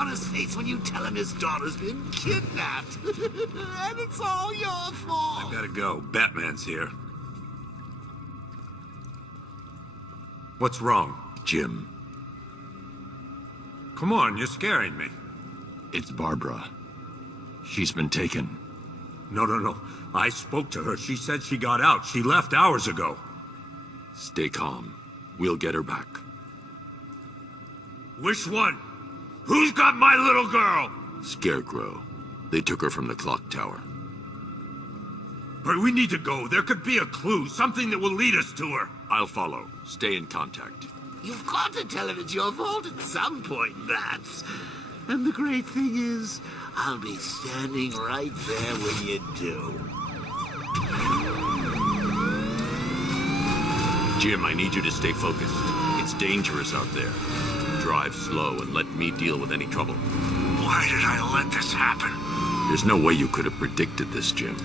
on his face when you tell him his daughter's been kidnapped. And it's all your fault. I gotta go. Batman's here. What's wrong? Jim, Come on, you're scaring me. it's Barbara. She's been taken. No. I spoke to her. She said she got out. She left hours ago. Stay calm. We'll get her back. Which one? Who's got my little girl? Scarecrow. They took her from the clock tower. But we need to go. There could be a clue, something that will lead us to her. I'll follow. Stay in contact. You've got to tell him it's your fault at some point, Bats. And the great thing is, I'll be standing right there when you do. Jim, I need you to stay focused. It's dangerous out there. Drive slow and let me deal with any trouble. Why did I let this happen? There's no way you could have predicted this, Jim.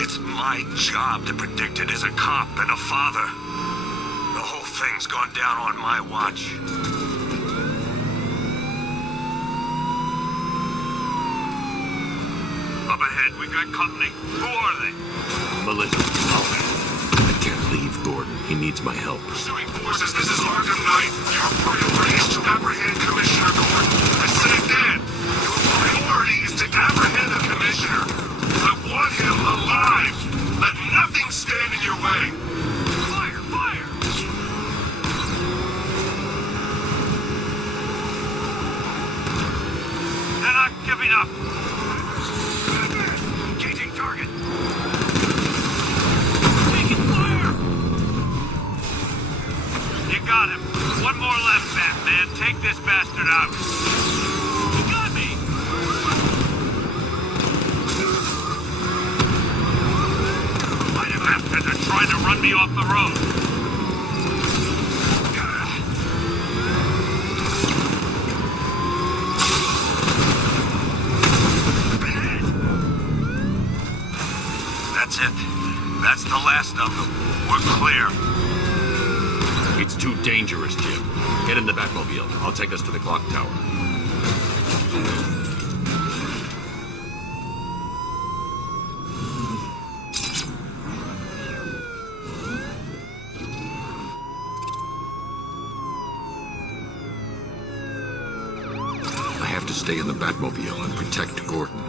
It's my job to predict it as a cop and a father. The whole thing's gone down on my watch. Up ahead, we got company. Who are they? Militia. I can't leave Gordon. He needs my help. Pursuing forces, this is Arkham Knight. Your priority is to apprehend Commissioner Gordon. I said it again. Your priority is to apprehend the Commissioner. I want him alive. Let nothing stand in your way. Fire! Fire! They're not giving up. Engaging target. Taking fire. You got him. One more left, Batman. Take this bastard out. You got me. Why the bastards are trying to run me off the road? That's it. That's the last of them. We're clear. It's too dangerous, Jim. Get in the Batmobile. I'll take us to the clock tower. I have to stay in the Batmobile and protect Gordon.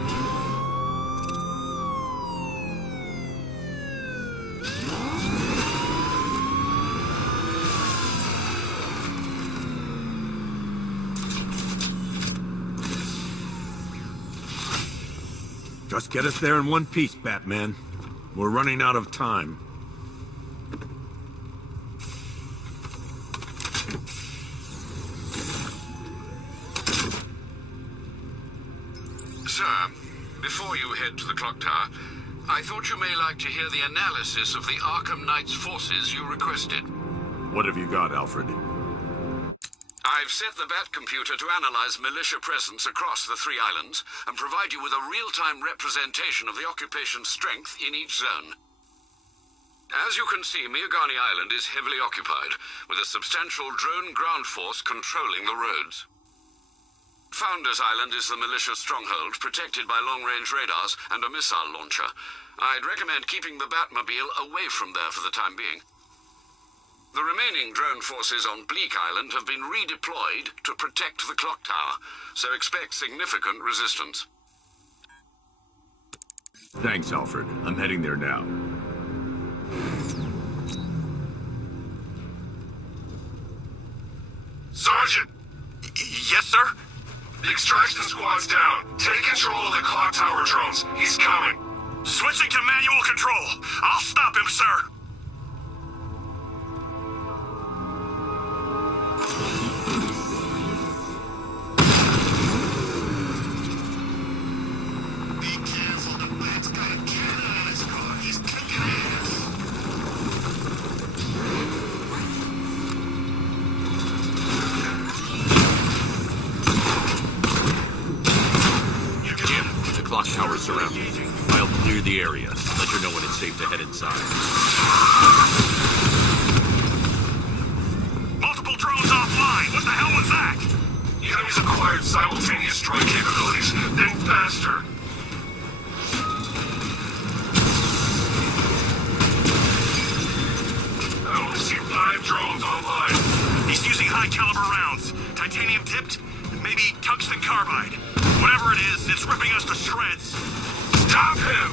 Just get us there in one piece, Batman. We're running out of time. Sir, before you head to the clock tower, I thought you may like to hear the analysis of the Arkham Knight's forces you requested. What have you got, Alfred? I've set the Bat computer to analyze militia presence across the 3 islands and provide you with a real-time representation of the occupation strength in each zone. As you can see, Miagani Island is heavily occupied, with a substantial drone ground force controlling the roads. Founders Island is the militia stronghold, protected by long-range radars and a missile launcher. I'd recommend keeping the Batmobile away from there for the time being. The remaining drone forces on Bleak Island have been redeployed to protect the clock tower, so expect significant resistance. Thanks, Alfred. I'm heading there now. Sergeant! Yes, sir? The extraction squad's down. Take control of the clock tower drones. He's coming. Switching to manual control. I'll stop him, sir. Be careful, the Bat's got a cannon on his car. He's kicking ass. Jim, the clock tower's surrounded. I'll clear the area. Let you know when it's safe to head inside. Multiple drones offline. What the hell was that? You enemies acquired simultaneous strike capabilities, then faster. I only see 5 drones online. He's using high-caliber rounds. Titanium tipped, maybe tungsten carbide. Whatever it is, it's ripping us to shreds. Stop him!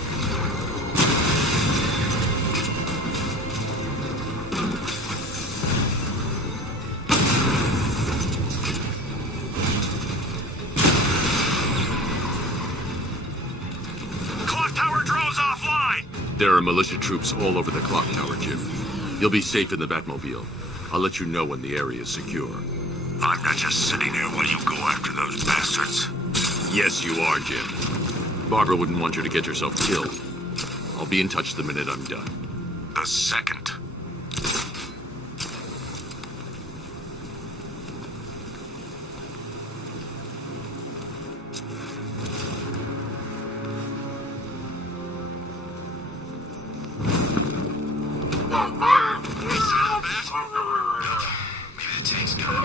Clock tower drones offline! There are militia troops all over the clock tower, Jim. You'll be safe in the Batmobile. I'll let you know when the area is secure. I'm not just sitting here while you go after those bastards. Yes, you are, Jim. Barbara wouldn't want you to get yourself killed. I'll be in touch the minute I'm done. The second. Maybe the tank's coming.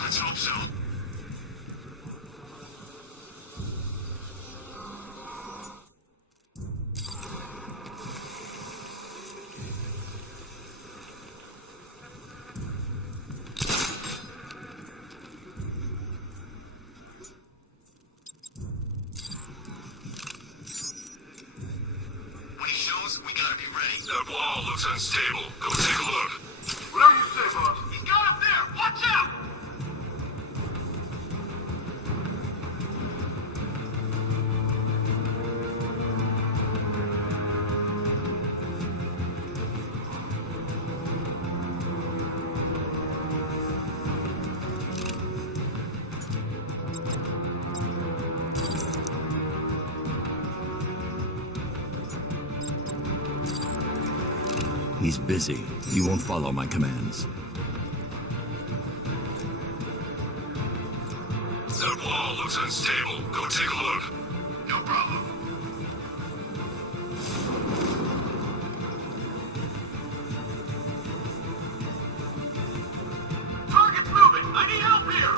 Let's hope so. When he shows, we gotta be ready. That wall looks unstable. Go take a look. Whatever you say, boss. He's going up there! Watch out! He's busy. He won't follow my commands. That wall looks unstable. Go take a look. No problem. Target's moving! I need help here!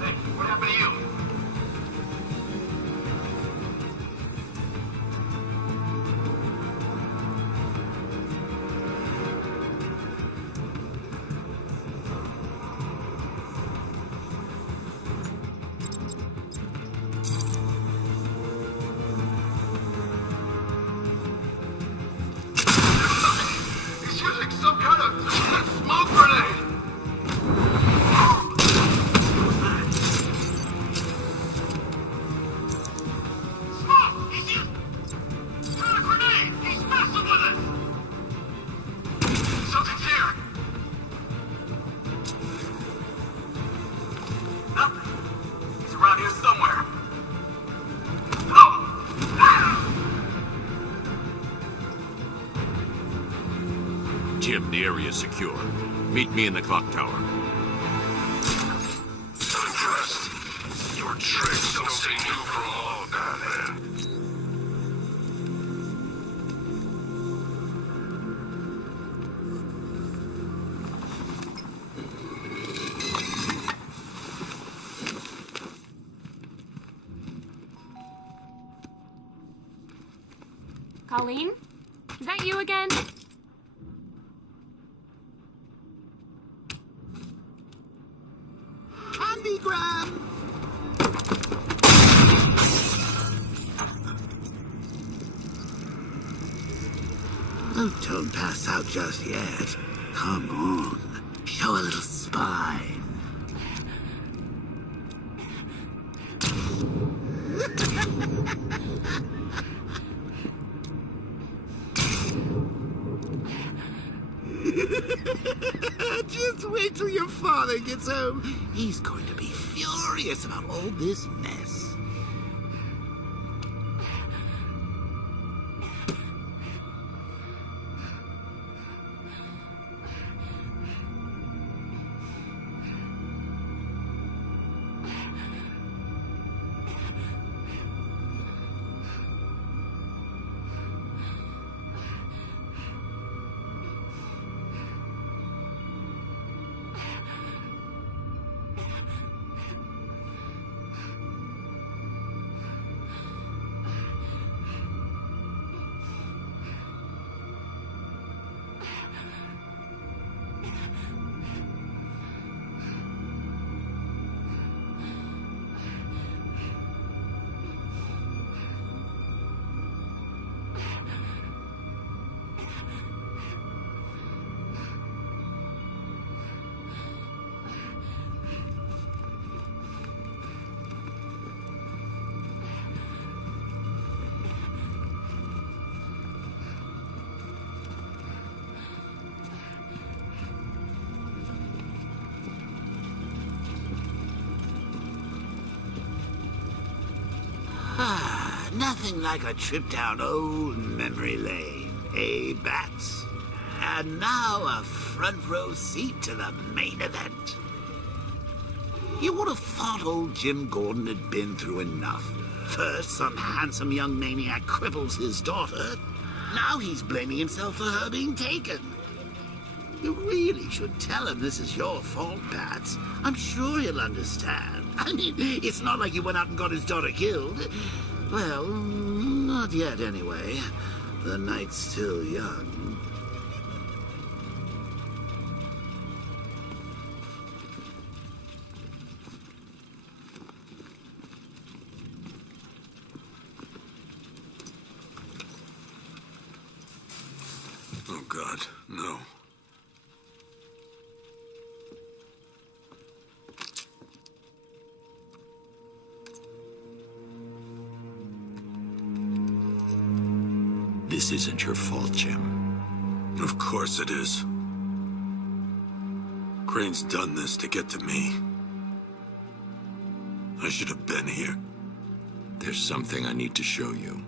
Hey, what happened to you? He's using some kind of smoke grenade! Smoke! He's got a grenade! He's messing with us! Something's here! Nothing. He's around here somewhere. Oh! Jim, the area is secure. Meet me in the clock tower. Unimpressed. Your tricks don't stay new for long, Batman. Colleen? Is that you again? Candy grab! Oh, don't pass out just yet. Come on. Show a little spine. Just wait till your father gets home. He's going to be furious about all this mess. Nothing like a trip down old memory lane, eh, Bats? And now a front row seat to the main event. You would have thought old Jim Gordon had been through enough. First, some handsome young maniac cripples his daughter. Now he's blaming himself for her being taken. You really should tell him this is your fault, Bats. I'm sure he'll understand. I mean, it's not like you went out and got his daughter killed. Well, not yet anyway. The night's still young. Oh, God, no. This isn't your fault, Jim. Of course it is. Crane's done this to get to me. I should have been here. There's something I need to show you.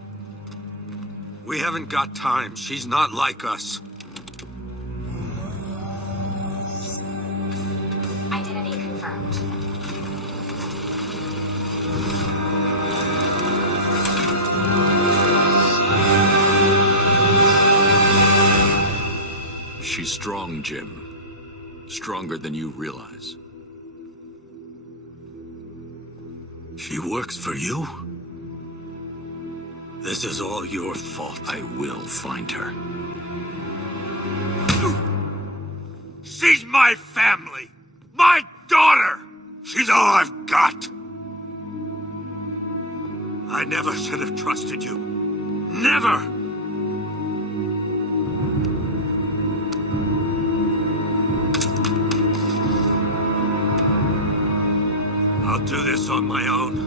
We haven't got time. She's not like us. Identity confirmed. She's strong, Jim. Stronger than you realize. She works for you? This is all your fault. I will find her. She's my family! My daughter! She's all I've got! I never should have trusted you. Never! I'll do this on my own.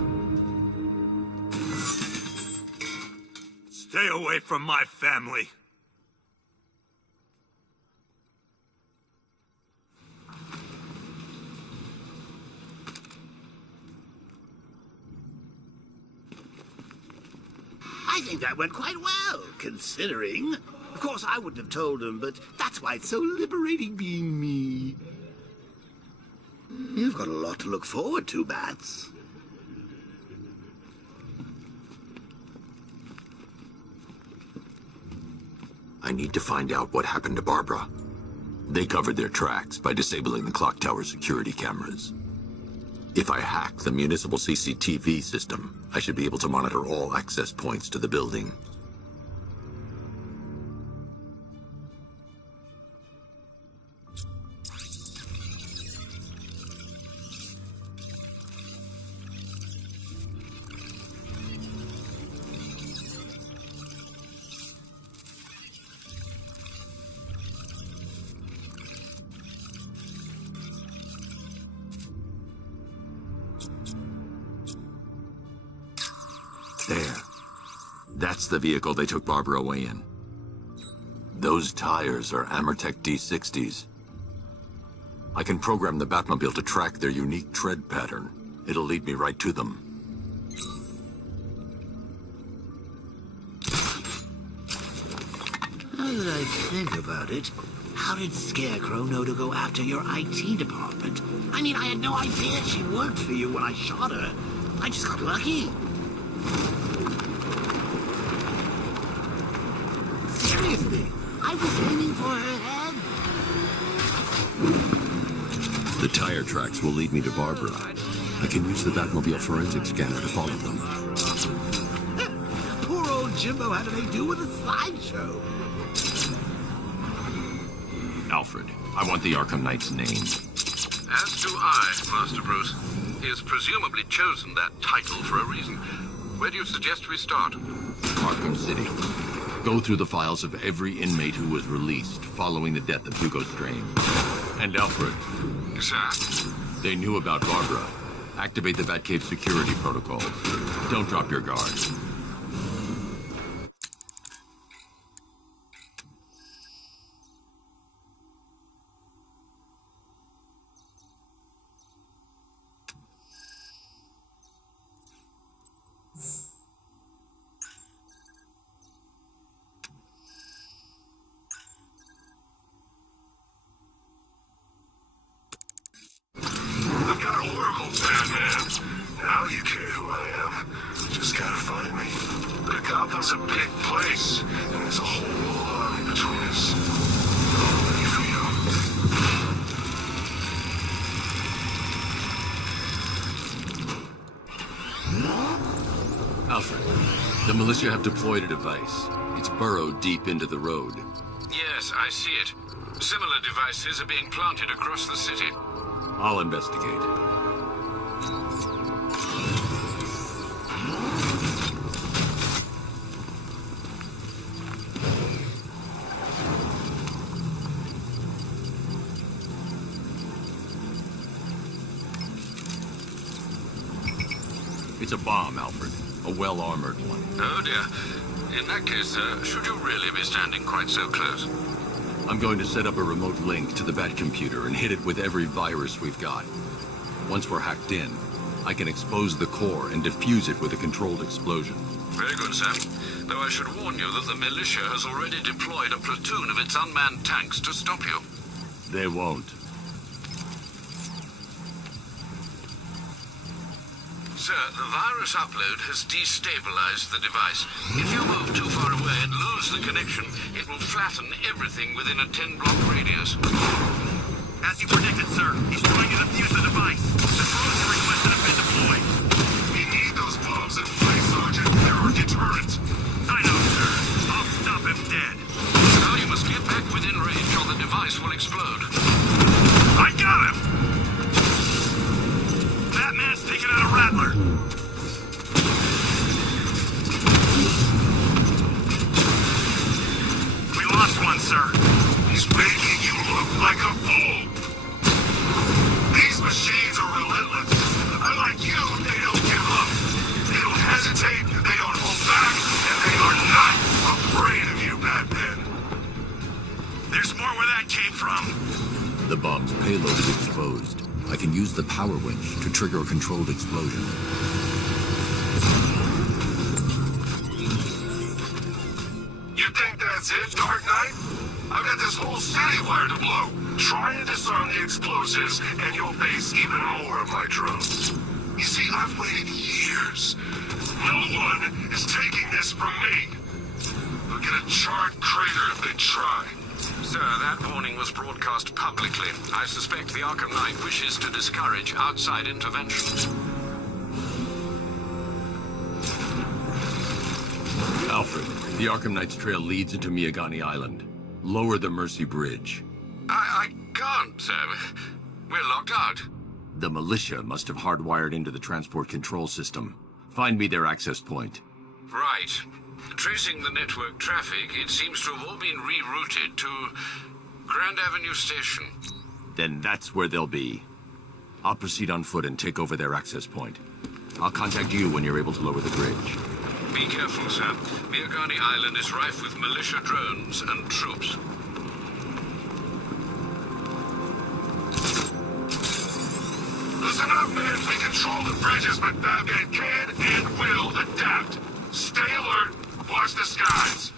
Stay away from my family. I think that went quite well, considering. Of course, I wouldn't have told him, but that's why it's so liberating being me. You've got a lot to look forward to, Bats. I need to find out what happened to Barbara. They covered their tracks by disabling the clock tower security cameras. If I hack the municipal CCTV system, I should be able to monitor all access points to the building. There. That's the vehicle they took Barbara away in. Those tires are Amertech D60s. I can program the Batmobile to track their unique tread pattern. It'll lead me right to them. Now that I think about it, how did Scarecrow know to go after your IT department? I mean, I had no idea she worked for you when I shot her. I just got lucky. Seriously, I was aiming for her head. The tire tracks will lead me to Barbara. I can use the Batmobile forensic scanner to follow them. Poor old Jimbo had to make do with a slideshow. Alfred. I want the Arkham Knight's name. As do I, Master Bruce. He has presumably chosen that title for a reason. Where do you suggest we start? Arkham City. Go through the files of every inmate who was released following the death of Hugo Strange. And Alfred. Sir? They knew about Barbara. Activate the Batcave security protocols. Don't drop your guard. I've got oracles, Batman. Now you care who I am. Just gotta find me. But Gotham's a big place, and there's a whole army between us. How do you feel? Alfred, the militia have deployed a device. It's burrowed deep into the road. Yes, I see it. Similar devices are being planted across the city. I'll investigate. It's a bomb, Alfred. A well-armored one. Oh dear. In that case, should you really be standing quite so close? I'm going to set up a remote link to the Bat computer and hit it with every virus we've got. Once we're hacked in, I can expose the core and defuse it with a controlled explosion. Very good, sir. Though I should warn you that the militia has already deployed a platoon of its unmanned tanks to stop you. They won't. Sir, the virus upload has destabilized the device. If you move too far away and lose the connection, it will flatten everything within a 10-block radius. As you predicted, sir, he's trying to defuse the device. The drones you requested have been deployed. We need those bombs in place, Sergeant. They're our deterrent. I know, sir. I'll stop him dead. Now you must get back within range or the device will explode. I got him! Batman's taking out a Rattler. We lost one, sir. He's making you look like a fool. These machines are relentless. Unlike you, they don't give up. They don't hesitate, they don't hold back, and they are not afraid of you, Batman. There's more where that came from. The bomb's payload is exposed. I can use the power winch to trigger a controlled explosion. You think that's it, Dark Knight? I've got this whole city wired to blow. Try and disarm the explosives, and you'll face even more of my drones. You see, I've waited years. No one is taking this from me. They'll get a charred crater if they try. Sir, that warning was broadcast publicly. I suspect the Arkham Knight wishes to discourage outside intervention. Alfred, the Arkham Knight's trail leads into Miagani Island. Lower the Mercy Bridge. I can't, sir. We're locked out. The militia must have hardwired into the transport control system. Find me their access point. Right. Tracing the network traffic, it seems to have all been rerouted to Grand Avenue Station. Then that's where they'll be. I'll proceed on foot and take over their access point. I'll contact you when you're able to lower the bridge. Be careful, sir. Miagani Island is rife with militia drones and troops. Listen up, man. We control the bridges, but Batman can and will adapt. Stay alert. Watch the skies.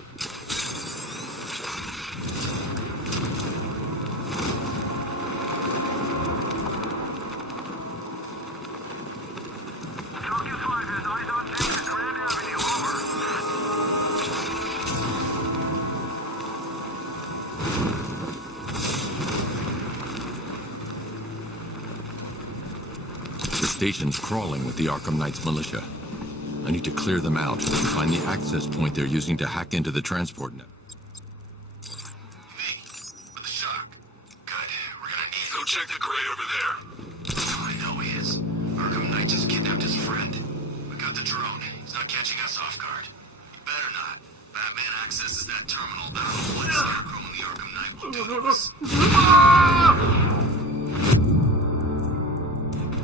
The station's crawling with the Arkham Knight's militia. I need to clear them out and find the access point they're using to hack into the transport net. Me, with a shock. like the grate over there. I know he is. Arkham Knight just kidnapped his friend. We got the drone. He's not catching us off guard. Better not. Batman accesses that terminal. That'll what Scarecrow and the Arkham Knight will do to us.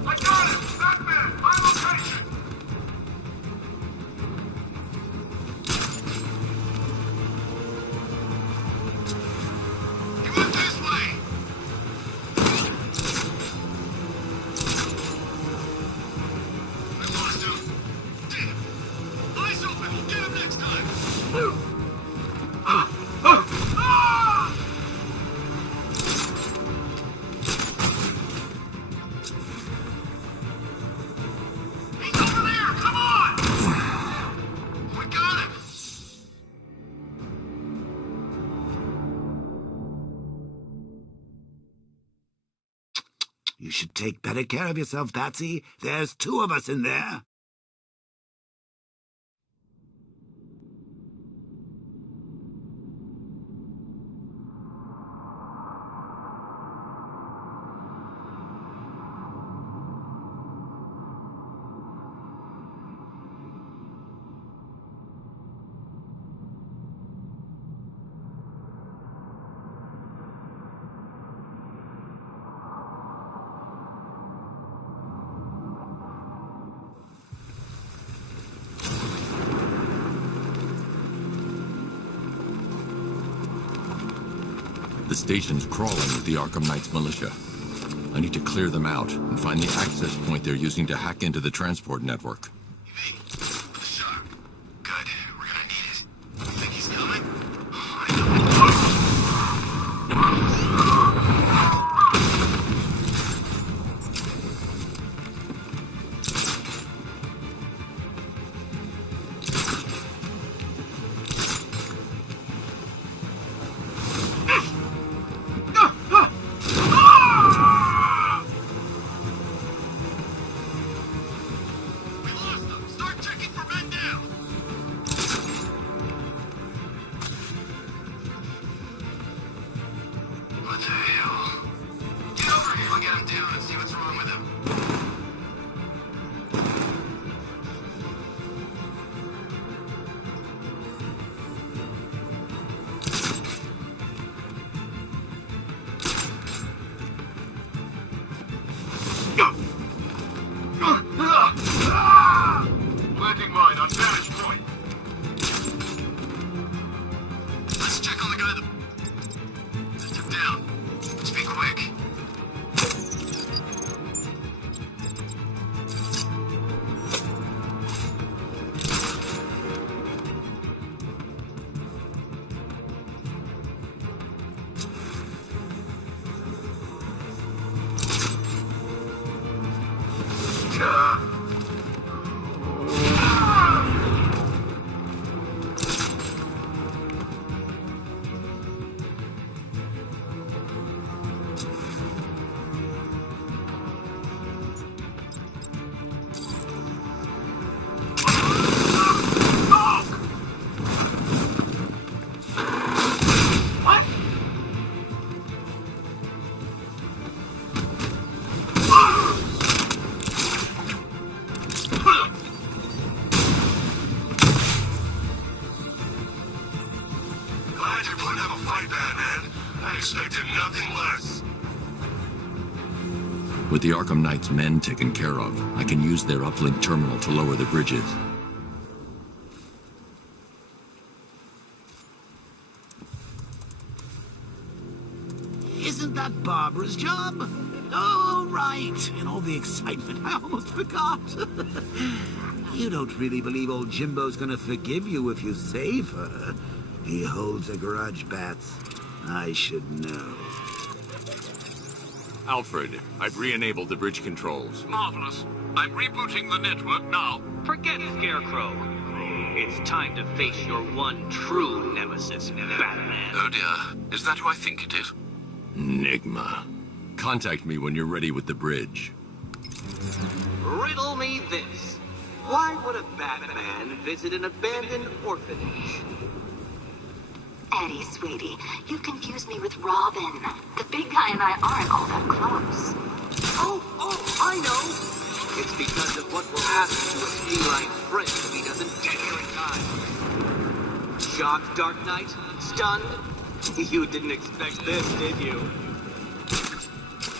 I got him! Batman! My location! He went this way! I lost him. Damn. Eyes open. We'll get him next time. He's over there. Come on. We got him. You should take better care of yourself, Patsy. There's 2 of us in there. The station's crawling with the Arkham Knight's militia. I need to clear them out and find the access point they're using to hack into the transport network. Hey, the shot. Good. We're gonna need it. You think he's coming? We lost them. Start checking for men down. What the hell? Get over here. I'll get him down and see what's wrong with him. Planting mine on vantage point. Let's check on the guy that just took down. Let's be quick. Glad you're putting up a fight, Batman. I expected nothing less. With the Arkham Knight's men taken care of, I can use their uplink terminal to lower the bridges. Isn't that Barbara's job? Oh, right. In all the excitement, I almost forgot. You don't really believe old Jimbo's gonna forgive you if you save her. He holds a grudge, Bats. I should know. Alfred, I've re-enabled the bridge controls. Marvelous. I'm rebooting the network now. Forget Scarecrow. It's time to face your one true nemesis, Batman. Oh dear. Is that who I think it is? Enigma. Contact me when you're ready with the bridge. Riddle me this. Why would a Batman visit an abandoned orphanage? Eddie, sweetie, you confused me with with Robin. The big guy and I aren't all that close. Oh, I know! It's because of what will happen to his feline friend if he doesn't get here in time. Shocked, Dark Knight? Stunned? You didn't expect this, did you?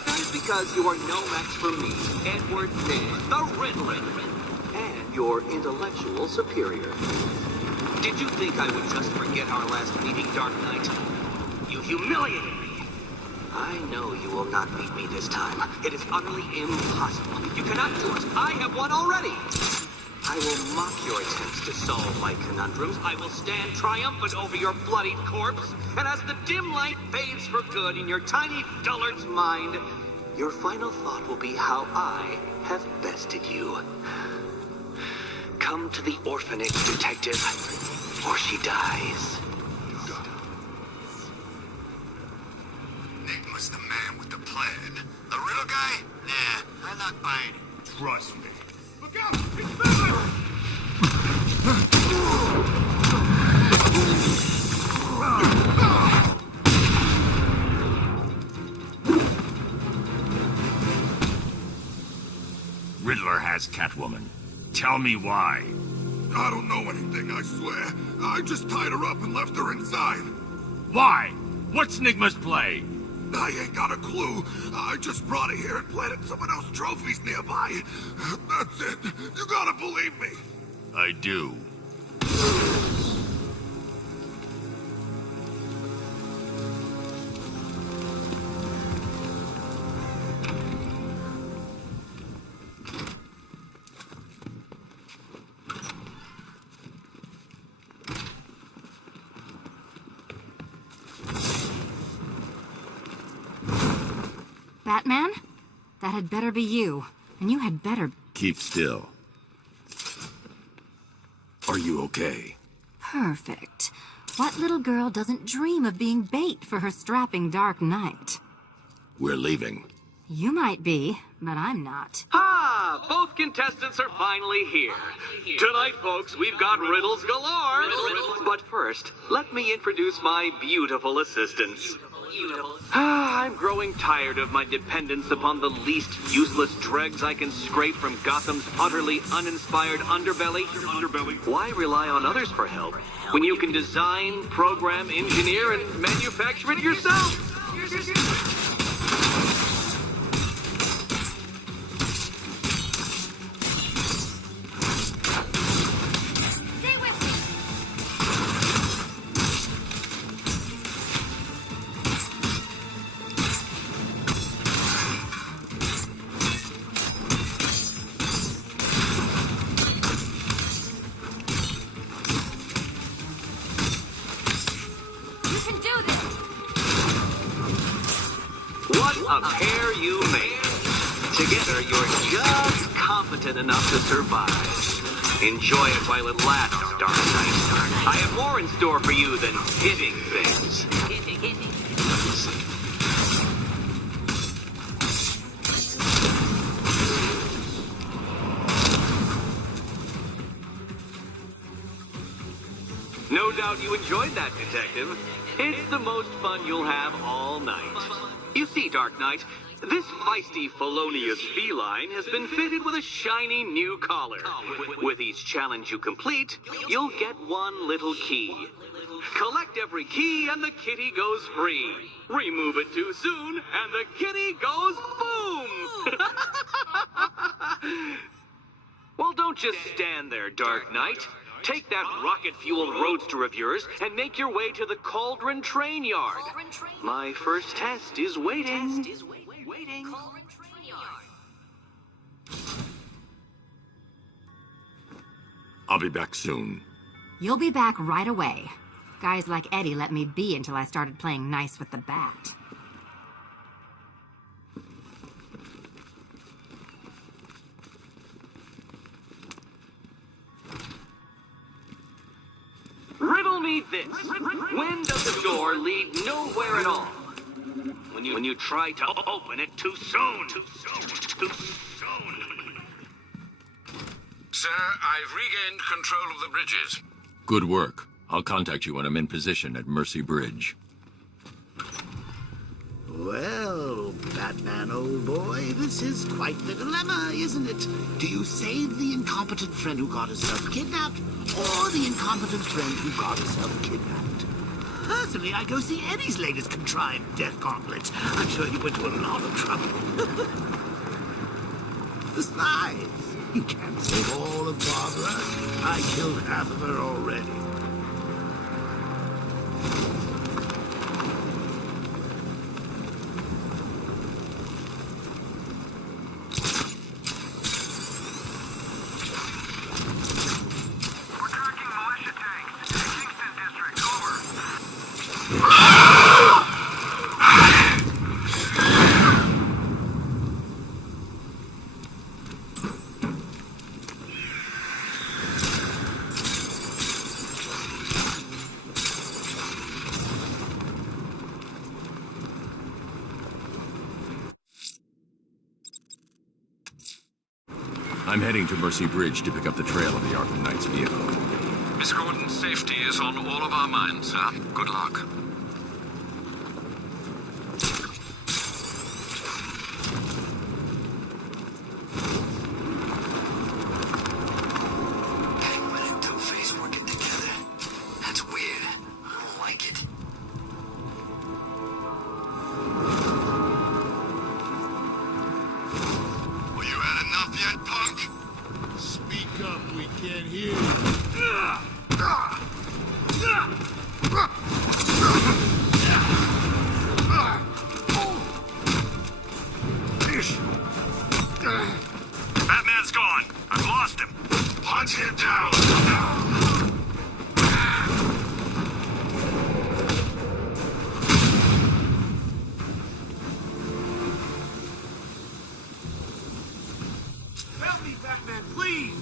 That is because you are no match for me, Edward Ned, the Riddler, and your intellectual superior. Did you think I would just forget our last meeting, Dark Knight? You humiliated me! I know you will not beat me this time. It is utterly impossible. You cannot do it. I have won already. I will mock your attempts to solve my conundrums. I will stand triumphant over your bloodied corpse. And as the dim light fades for good in your tiny dullard's mind, your final thought will be how I have bested you. Come to the orphanage, detective, or she dies. Enigma's the man with the plan. The riddle guy? Nah, I'm not buying it. Trust me. Look out! It's moving! Riddler has Catwoman. Tell me why. I don't know anything, I swear. I just tied her up and left her inside. Why? What's Nigma's play? I ain't got a clue. I just brought her here and planted someone else's trophies nearby. That's it. You gotta believe me. I do. Batman? That had better be you. And you had better... Keep still. Are you okay? Perfect. What little girl doesn't dream of being bait for her strapping Dark Knight? We're leaving. You might be, but I'm not. Ah, both contestants are finally here. Tonight, folks, we've got riddles galore. But first, let me introduce my beautiful assistants. I'm growing tired of my dependence upon the least useless dregs I can scrape from Gotham's utterly uninspired underbelly. Why rely on others for help when you can design, program, engineer, and manufacture it yourself? A pair you make. Together, you're just competent enough to survive. Enjoy it while it lasts, Dark Knight. I have more in store for you than hitting things. No doubt you enjoyed that, Detective. It's the most fun you'll have all night. You see, Dark Knight, this feisty, felonious feline has been fitted with a shiny new collar. With each challenge you complete, you'll get one little key. Collect every key and the kitty goes free. Remove it too soon and the kitty goes boom! Well, don't just stand there, Dark Knight. Take that rocket-fueled roadster of yours and make your way to the Cauldron Train Yard. My first test is waiting. I'll be back soon. You'll be back right away. Guys like Eddie let me be until I started playing nice with the bat. Riddle me this. When does the door lead nowhere at all? When you try to open it too soon. Sir, I've regained control of the bridges. Good work. I'll contact you when I'm in position at Mercy Bridge. boy, this is quite the dilemma, isn't it? Do you save the incompetent friend who got herself kidnapped, or the incompetent friend who got herself kidnapped? Personally, I go see Eddie's latest contrived death gauntlet. I'm sure he went to a lot of trouble. Besides, you can't save all of Barbara. I killed half of her already. I'm heading to Mercy Bridge to pick up the trail of the Arkham Knight's vehicle. Miss Gordon's safety is on all of our minds, sir. Good luck. Penguin and Two-Face working together. That's weird. I don't like it. Well, you had enough yet, punk? Speak up, we can't hear you. Batman's gone. I've lost him. Punch him down. Help me, Batman, please!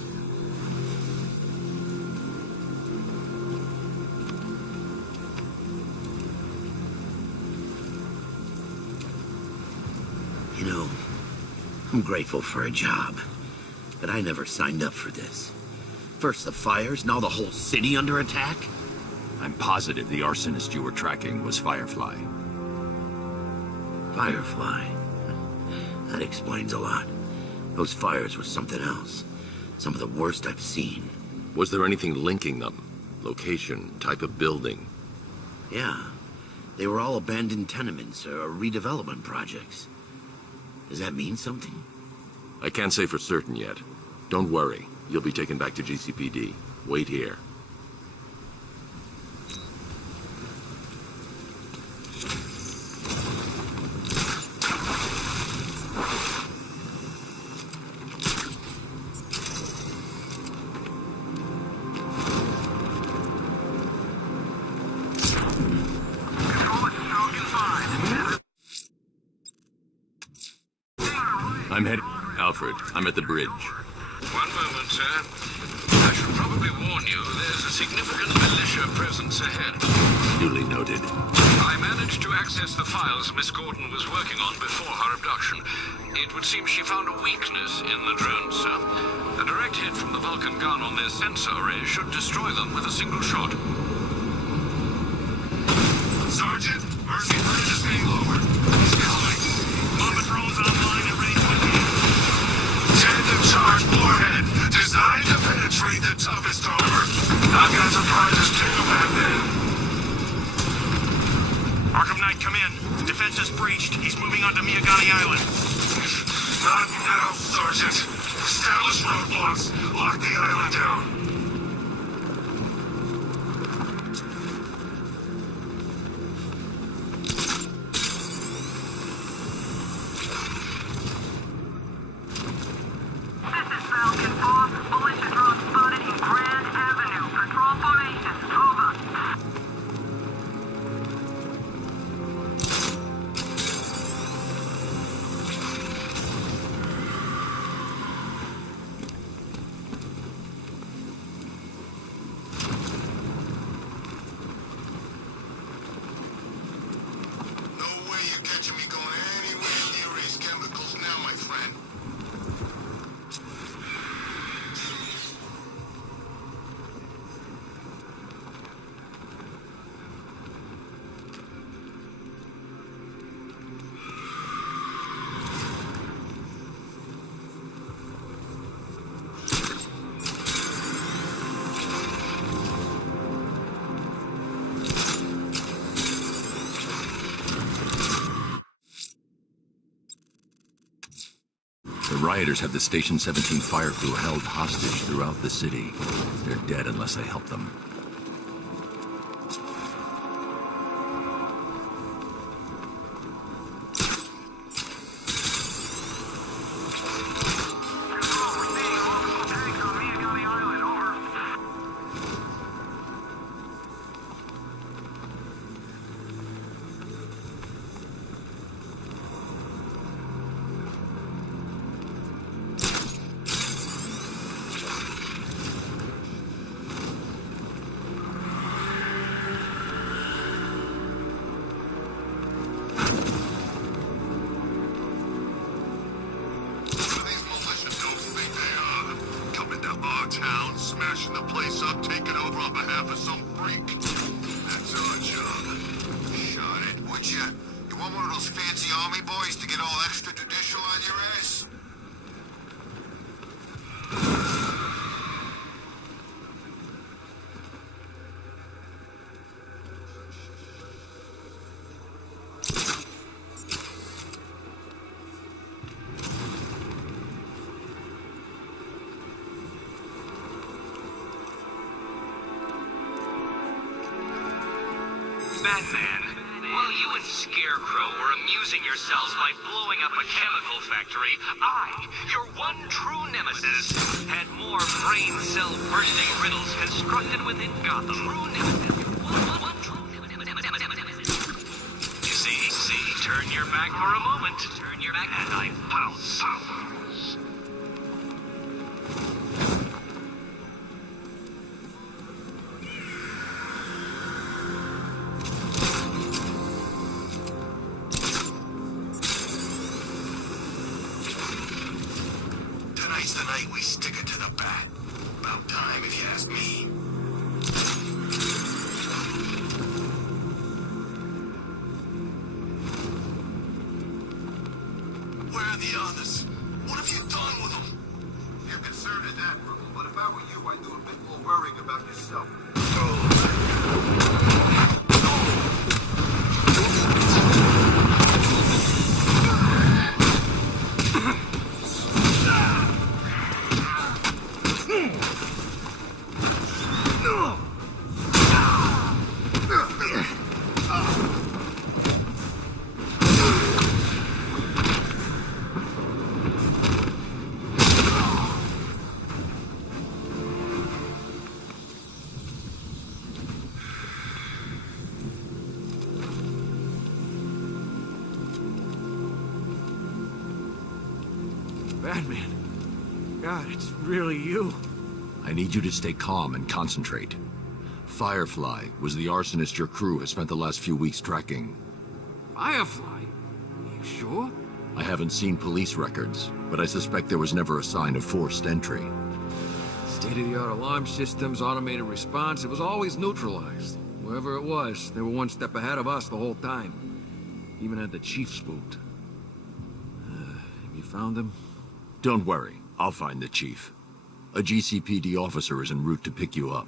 You know, I'm grateful for a job, but I never signed up for this. First the fires, now the whole city under attack? I'm positive the arsonist you were tracking was Firefly. Firefly? That explains a lot. Those fires were something else. Some of the worst I've seen. Was there anything linking them? Location, type of building? Yeah. They were all abandoned tenements or redevelopment projects. Does that mean something? I can't say for certain yet. Don't worry. You'll be taken back to GCPD. Wait here. I'm heading... Alfred, I'm at the bridge. One moment, sir. I should probably warn you, there's a significant militia presence ahead. Duly noted. I managed to access the files Miss Gordon was working on before her abduction. It would seem she found a weakness in the drones, sir. A direct hit from the Vulcan gun on their sensor array should destroy them with a single shot. Sergeant, Mercy Bridge is being lowered. He's coming. Bomber drones online and ready to engage. Tandem charge warhead, designed to penetrate the toughest armor. I've got surprises too, Batman. Arkham Knight, come in. Defense is breached. He's moving onto Miyagani Island. Not now, Sergeant. Establish roadblocks. Lock the island down. rioters have the Station 17 fire crew held hostage throughout the city. They're dead unless I help them. Smashing the place up, taking over on behalf of some freak. That's our job. Shot it, would ya? You want one of those fancy army boys to get all extrajudicial on your ass? Batman, while you and Scarecrow were amusing yourselves by blowing up a chemical factory, I, your one true nemesis, had more brain cell bursting riddles constructed within Gotham. True nemesis. One true nemesis. You see, turn your back for a moment. Turn your back and I pounce. Tonight's the night we stick it to the bat. About time, if you ask me. Where are the others? What have you done with them? You're concerned at that, Rebel, but if I were you, I'd do a bit more worrying about yourself. Batman. God, it's really you. I need you to stay calm and concentrate. Firefly was the arsonist your crew has spent the last few weeks tracking. Firefly? You sure? I haven't seen police records, but I suspect there was never a sign of forced entry. State-of-the-art alarm systems, automated response, it was always neutralized. Whoever it was, they were one step ahead of us the whole time. Even had the chief spooked. Have you found him? Don't worry, I'll find the chief. A GCPD officer is en route to pick you up.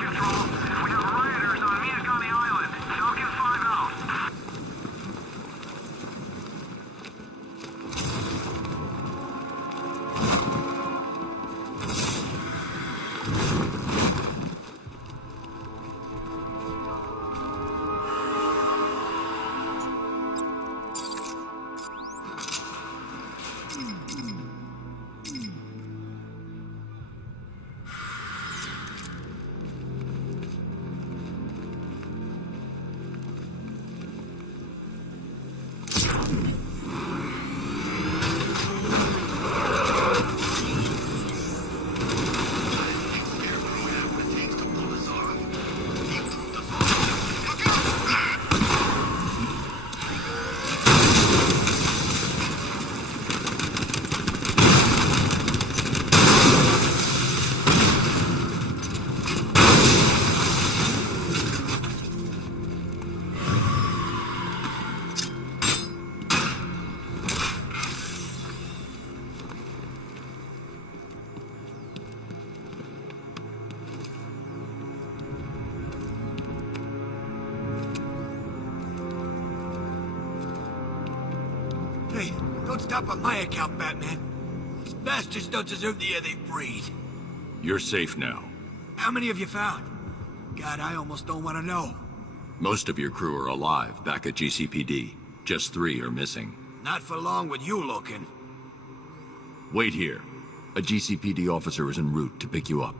Control. We have rioters on Miyagami Island. Falcon 5 out. fucked up on my account, Batman. These bastards don't deserve the air they breathe. You're safe now. How many have you found? God, I almost don't want to know. Most of your crew are alive back at GCPD. Just 3 are missing. Not for long with you looking. Wait here. A GCPD officer is en route to pick you up.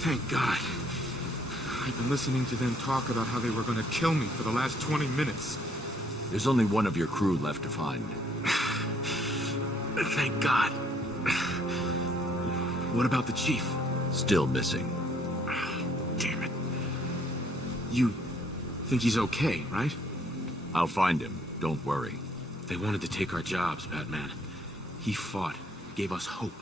Thank God. I've been listening to them talk about how they were gonna kill me for the last 20 minutes. There's only one of your crew left to find. Thank God. What about the chief? Still missing. Damn it. You think he's okay, right? I'll find him. Don't worry. They wanted to take our jobs, Batman. He fought, gave us hope.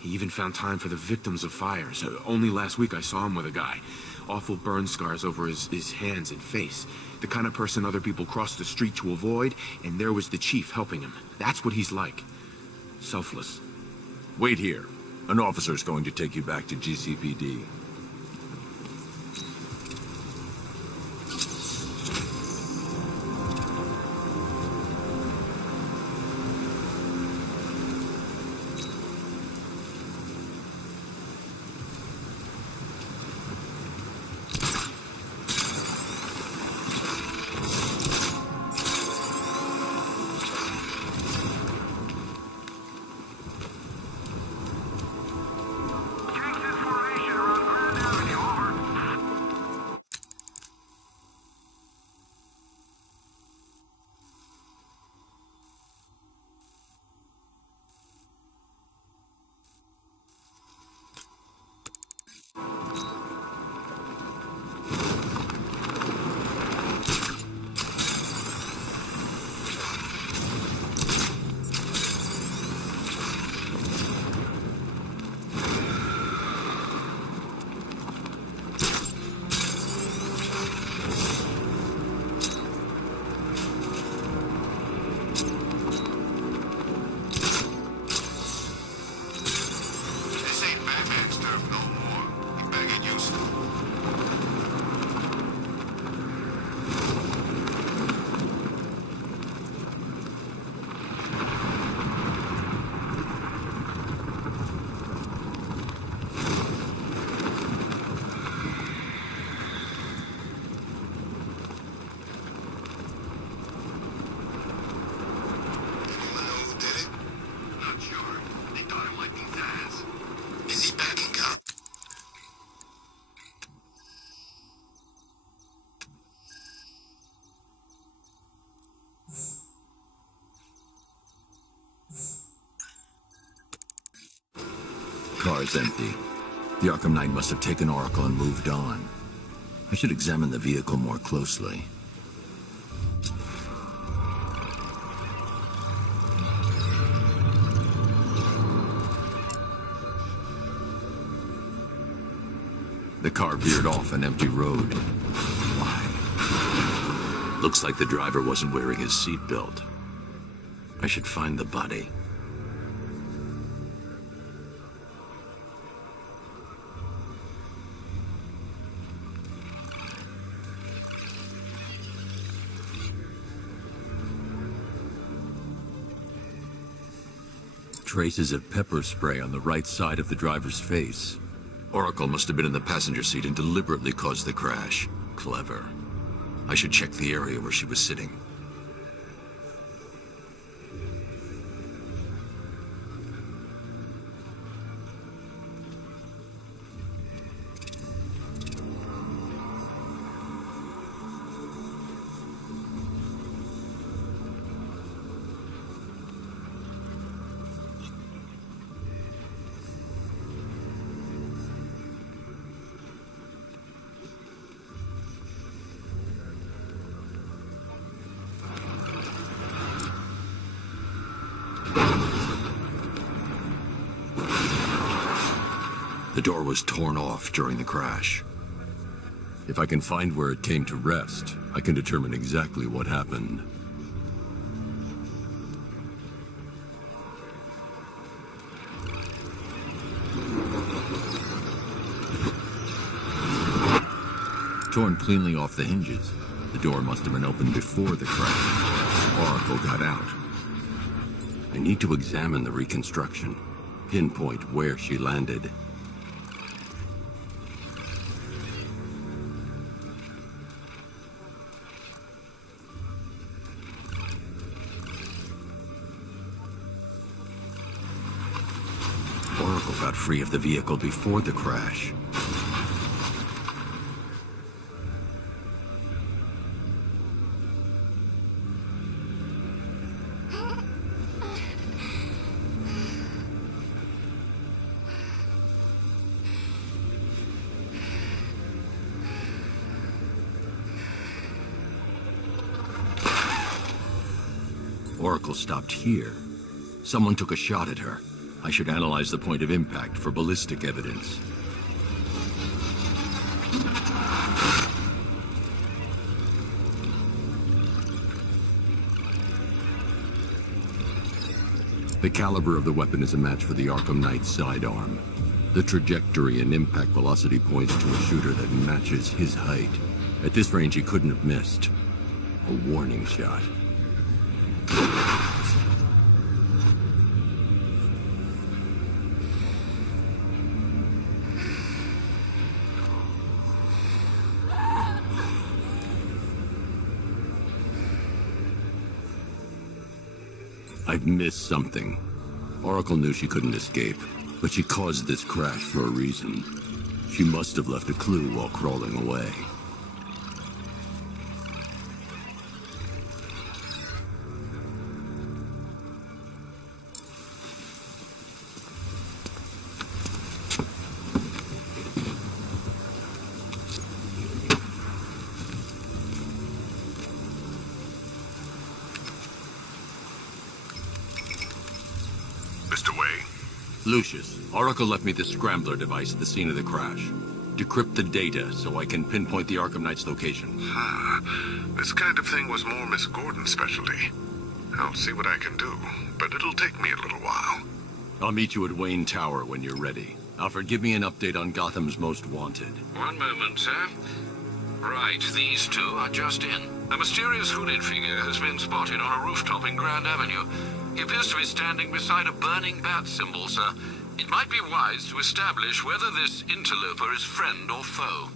He even found time for the victims of fires. Only last week I saw him with a guy. Awful burn scars over his hands and face. The kind of person other people cross the street to avoid, and there was the chief helping him. That's what he's like. Selfless. Wait here. An officer's going to take you back to GCPD. Car's empty. The Arkham Knight must have taken Oracle and moved on. I should examine the vehicle more closely. The car veered off an empty road. Why? Looks like the driver wasn't wearing his seatbelt. I should find the body. Traces of pepper spray on the right side of the driver's face. Oracle must have been in the passenger seat and deliberately caused the crash. Clever. I should check the area where she was sitting. The door was torn off during the crash. If I can find where it came to rest, I can determine exactly what happened. Torn cleanly off the hinges. The door must have been opened before the crash. Oracle got out. I need to examine the reconstruction, pinpoint where she landed. Oracle got free of the vehicle before the crash. Oracle stopped here. Someone took a shot at her. I should analyze the point of impact for ballistic evidence. The caliber of the weapon is a match for the Arkham Knight's sidearm. The trajectory and impact velocity points to a shooter that matches his height. At this range, he couldn't have missed. A warning shot. I've missed something. Oracle knew she couldn't escape, but she caused this crash for a reason. She must have left a clue while crawling away. Lucius, Oracle left me the scrambler device at the scene of the crash. Decrypt the data so I can pinpoint the Arkham Knight's location. This kind of thing was more Miss Gordon's specialty. I'll see what I can do, but it'll take me a little while. I'll meet you at Wayne Tower when you're ready. Alfred, give me an update on Gotham's Most Wanted. One moment, sir. Right, these two are just in. A mysterious hooded figure has been spotted on a rooftop in Grand Avenue. He appears to be standing beside a burning bat symbol, sir. It might be wise to establish whether this interloper is friend or foe.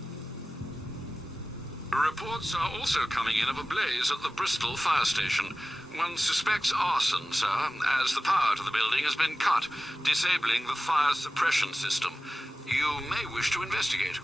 Reports are also coming in of a blaze at the Bristol fire station. One suspects arson, sir, as the power to the building has been cut, disabling the fire suppression system. You may wish to investigate.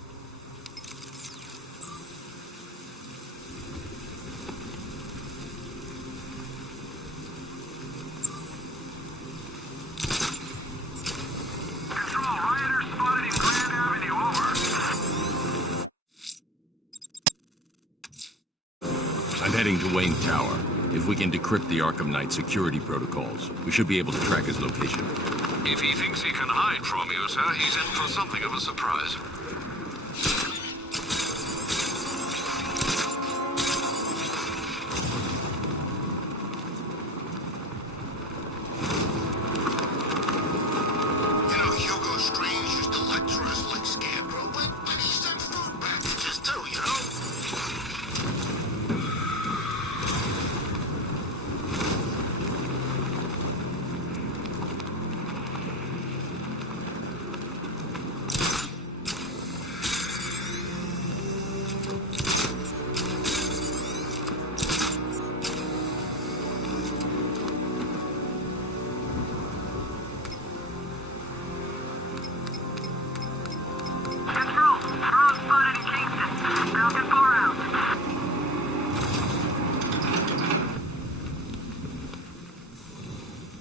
I'm heading to Wayne Tower. If we can decrypt the Arkham Knight security protocols, we should be able to track his location. If he thinks he can hide from you, sir, he's in for something of a surprise.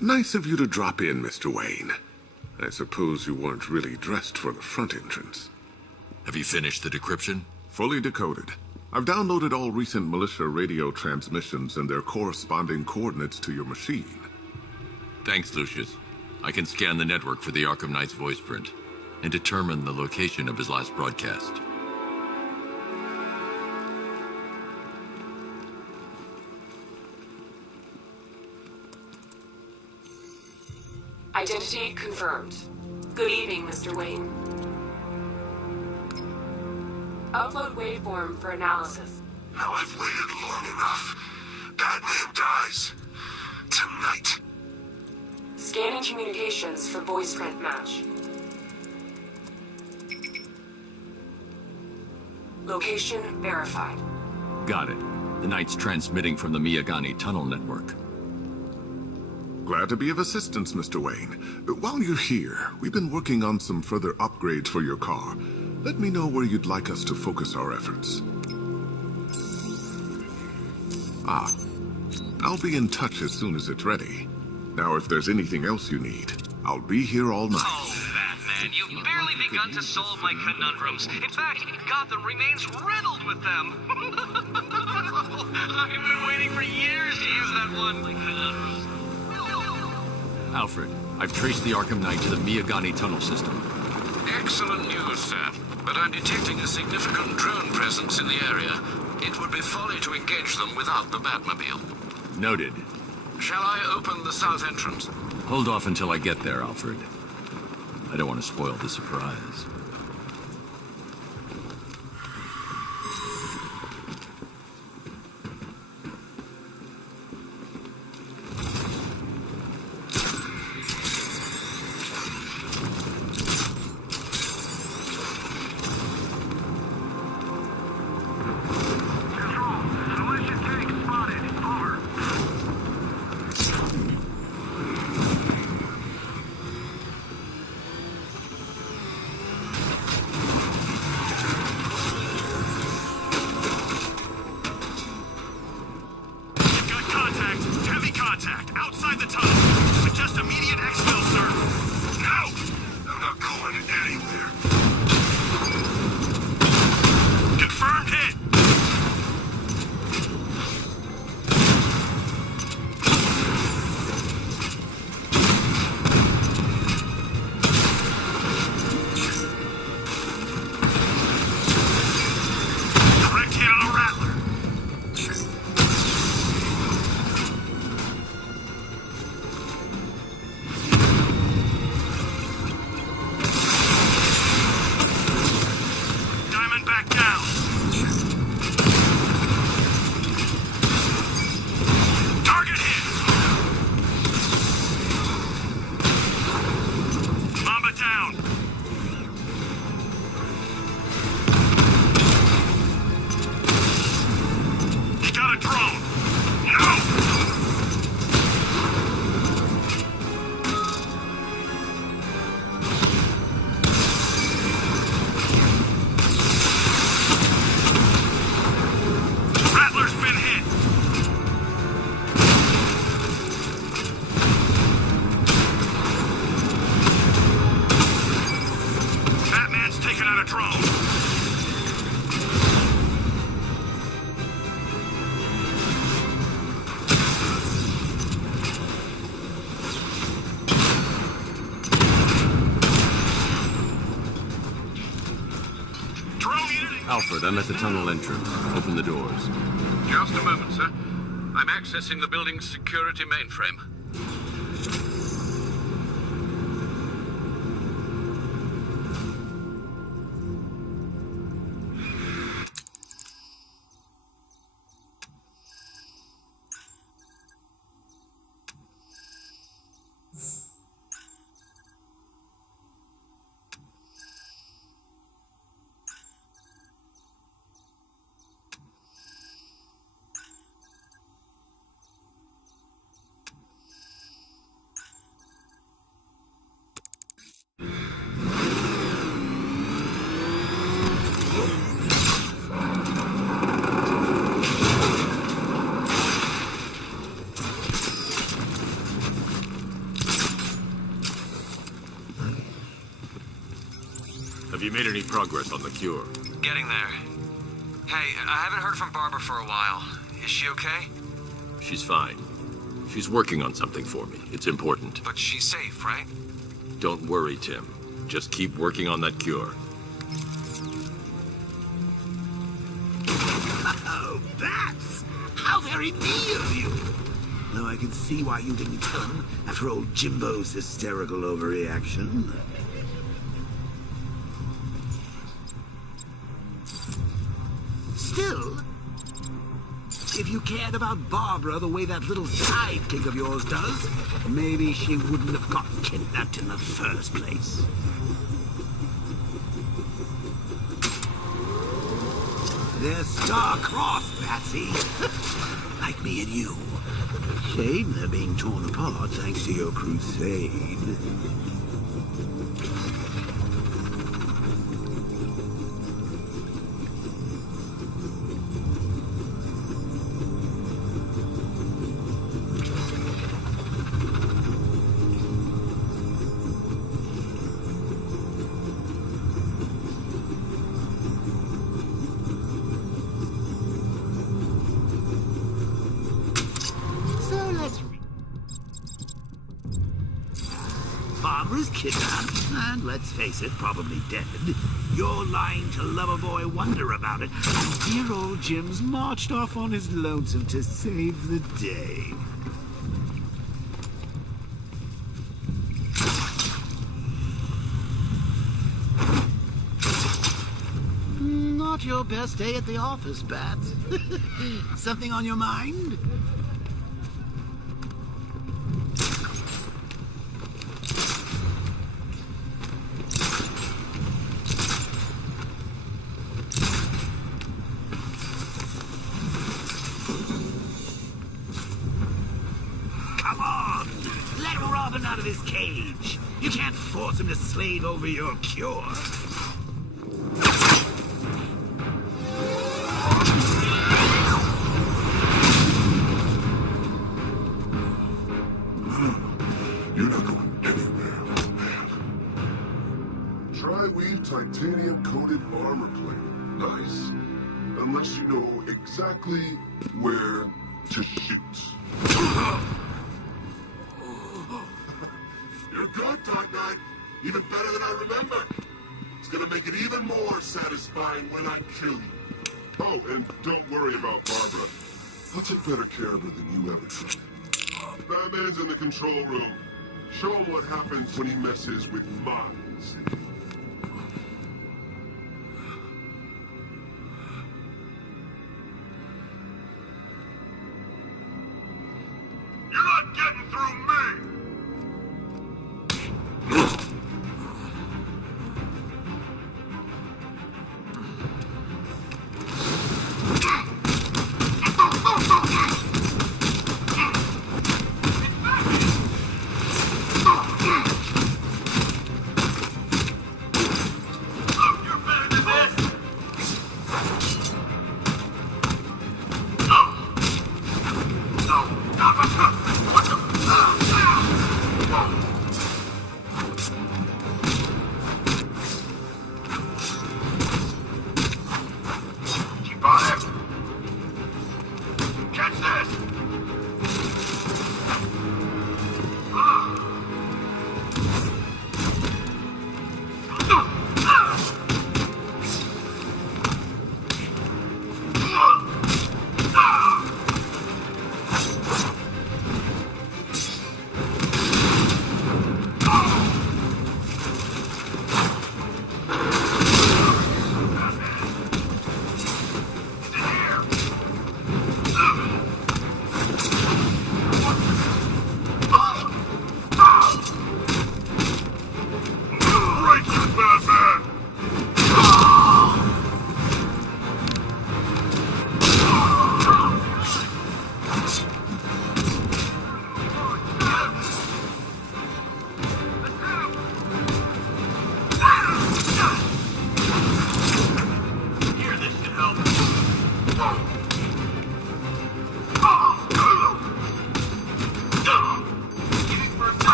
Nice of you to drop in, Mr. Wayne. I suppose you weren't really dressed for the front entrance. Have you finished the decryption? Fully decoded. I've downloaded all recent militia radio transmissions and their corresponding coordinates to your machine. Thanks, Lucius. I can scan the network for the Arkham Knight's voice print and determine the location of his last broadcast. Identity confirmed. Good evening, Mr. Wayne. Upload waveform for analysis. Now I've waited long enough. Batman dies. Tonight. Scanning communications for voice print match. Location verified. Got it. The Knight's transmitting from the Miyagani tunnel network. Glad to be of assistance, Mr. Wayne. While you're here, we've been working on some further upgrades for your car. Let me know where you'd like us to focus our efforts. I'll be in touch as soon as it's ready. Now, if there's anything else you need, I'll be here all night. Oh, Batman, you've barely begun to solve my conundrums. In fact, Gotham remains riddled with them. I've been waiting for years to use that one. Alfred, I've traced the Arkham Knight to the Miyagani tunnel system. Excellent news, sir. But I'm detecting a significant drone presence in the area. It would be folly to engage them without the Batmobile. Noted. Shall I open the south entrance? Hold off until I get there, Alfred. I don't want to spoil the surprise. Alfred, I'm at the tunnel entrance. Open the doors. Just a moment, sir. I'm accessing the building's security mainframe. Have you made any progress on the cure? Getting there. Hey, I haven't heard from Barbara for a while. Is she okay? She's fine. She's working on something for me. It's important. But she's safe, right? Don't worry, Tim. Just keep working on that cure. Oh, bats! How very me of you! Though I can see why you didn't tell him after old Jimbo's hysterical overreaction. Still, if you cared about Barbara the way that little sidekick of yours does, maybe she wouldn't have got kidnapped in the first place. They're star-crossed, Patsy. Like me and you. Shame they're being torn apart thanks to your crusade. Barbara's kidnapped, and let's face it, probably dead. You're lying to Loverboy Wonder about it, and dear old Jim's marched off on his lonesome to save the day. Not your best day at the office, Bats. Something on your mind? Out of his cage. You can't force him to slave over your cure. You're not going anywhere, man. Tri-weave titanium-coated armor plate. Nice. Unless you know exactly where to shoot. You're good, Dark Knight. Even better than I remember. It's gonna make it even more satisfying when I kill you. Oh, and don't worry about Barbara. I'll take better care of her than you ever could. Batman's in the control room. Show him what happens when he messes with minds. You're not getting through me!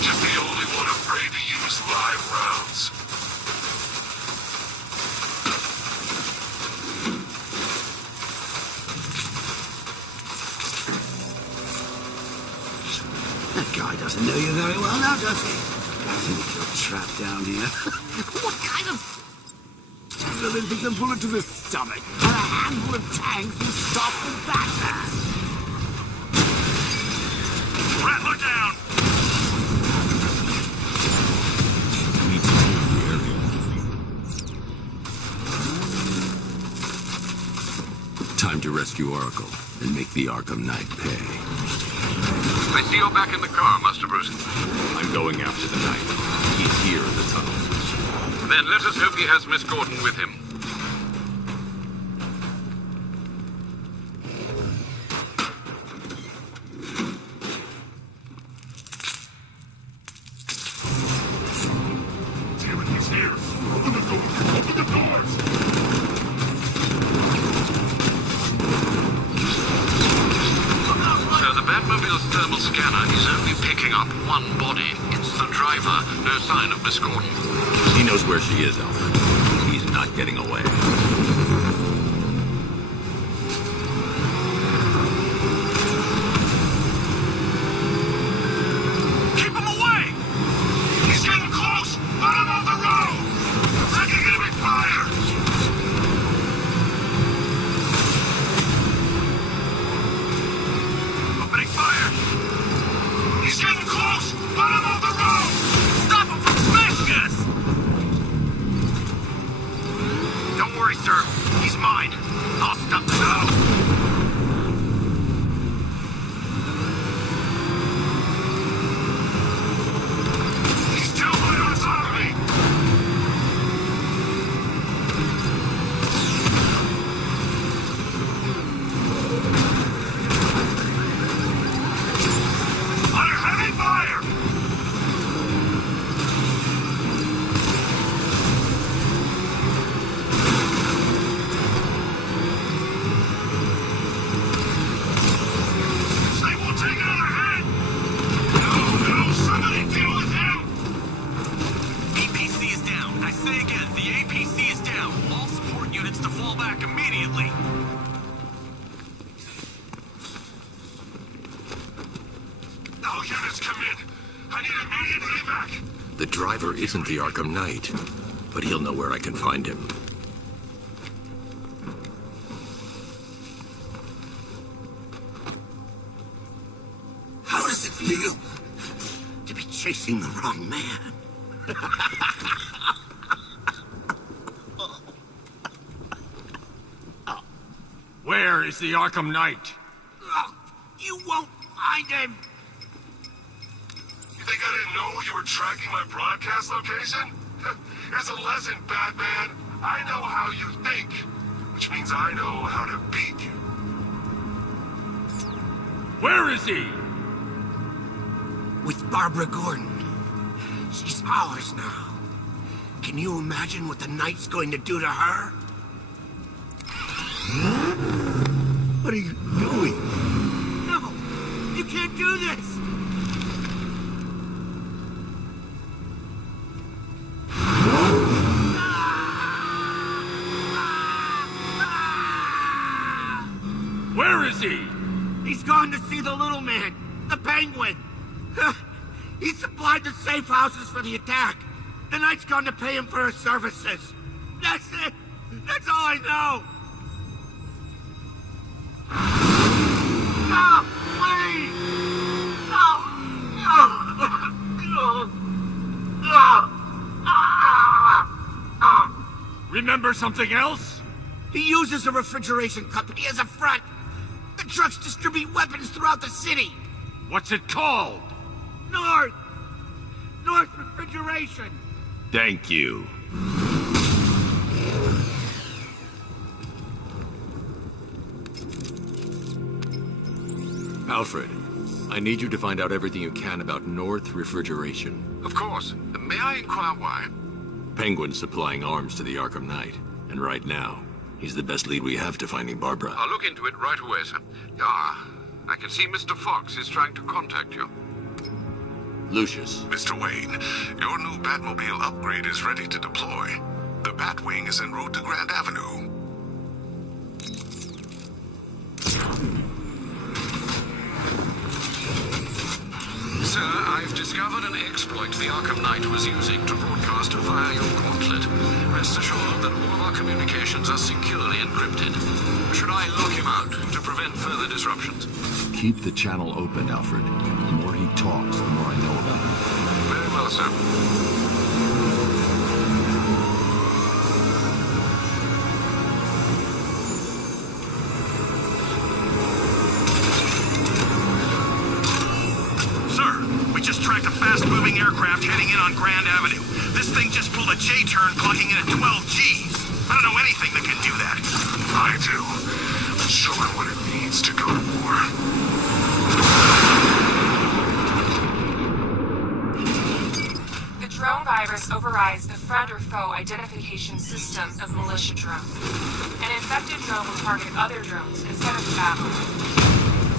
You're just the only one afraid to use live rounds. That guy doesn't know you very well now, does he? I think you're trapped down here. What kind of... villain thinks a bullet to the stomach and a handful of tanks will stop the Batman? Rattler down! Time to rescue Oracle and make the Arkham Knight pay. I see you're back in the car, Master Bruce. I'm going after the Knight. He's here in the tunnel. Then let us hope he has Miss Gordon with him. Damn it, he's here! Open the doors! Open the doors! So the Batmobile's thermal scanner is only picking up one body. It's the driver. No sign of Miss Gordon. He knows where she is, Alfred. He's not getting away. Keep him away! He's getting close! Let him off the road! Taking enemy fire! Opening fire! He's getting close! Let him off the road! Stop him from smashing us! Don't worry, sir. He's mine. I'll stop the He's still right on top of me! Under heavy fire! They won't take another hit! No, somebody deal with him! APC is down. I say again, the APC is down. All support units to fall back immediately. All units come in. I need immediate evac. The driver isn't the Arkham Knight, but he'll know where I can find him. How does it feel to be chasing the wrong man? Where is the Arkham Knight? Oh, you won't find him! You think I didn't know you were tracking my broadcast location? Here's a lesson, Batman. I know how you think, which means I know how to beat you. Where is he? With Barbara Gordon. She's ours now. Can you imagine what the Knight's going to do to her? What are you doing? No! You can't do this! Where is he? He's gone to see the little man, the Penguin. He supplied the safe houses for the attack. The Knight's gone to pay him for his services. That's it. That's all I know. No, please. Remember something else? He uses a refrigeration company as a front. The trucks distribute weapons throughout the city. What's it called? North Refrigeration. Thank you. Alfred, I need you to find out everything you can about North Refrigeration. Of course. May I inquire why? Penguin's supplying arms to the Arkham Knight, and right now, he's the best lead we have to finding Barbara. I'll look into it right away, sir. Ah, I can see Mr. Fox is trying to contact you. Lucius. Mr. Wayne, your new Batmobile upgrade is ready to deploy. The Batwing is en route to Grand Avenue. Sir, I've discovered an exploit the Arkham Knight was using to broadcast via your gauntlet. Rest assured that all of our communications are securely encrypted. Should I lock him out to prevent further disruptions? Keep the channel open, Alfred. The more he talks, the more I know about him. Very well, sir. We just tracked a fast-moving aircraft heading in on Grand Avenue. This thing just pulled a J-turn, clocking in at 12 Gs. I don't know anything that can do that. I do. Let's show it what it needs to go to war. The drone virus overrides the friend or foe identification system of militia drones. An infected drone will target other drones instead of the battle.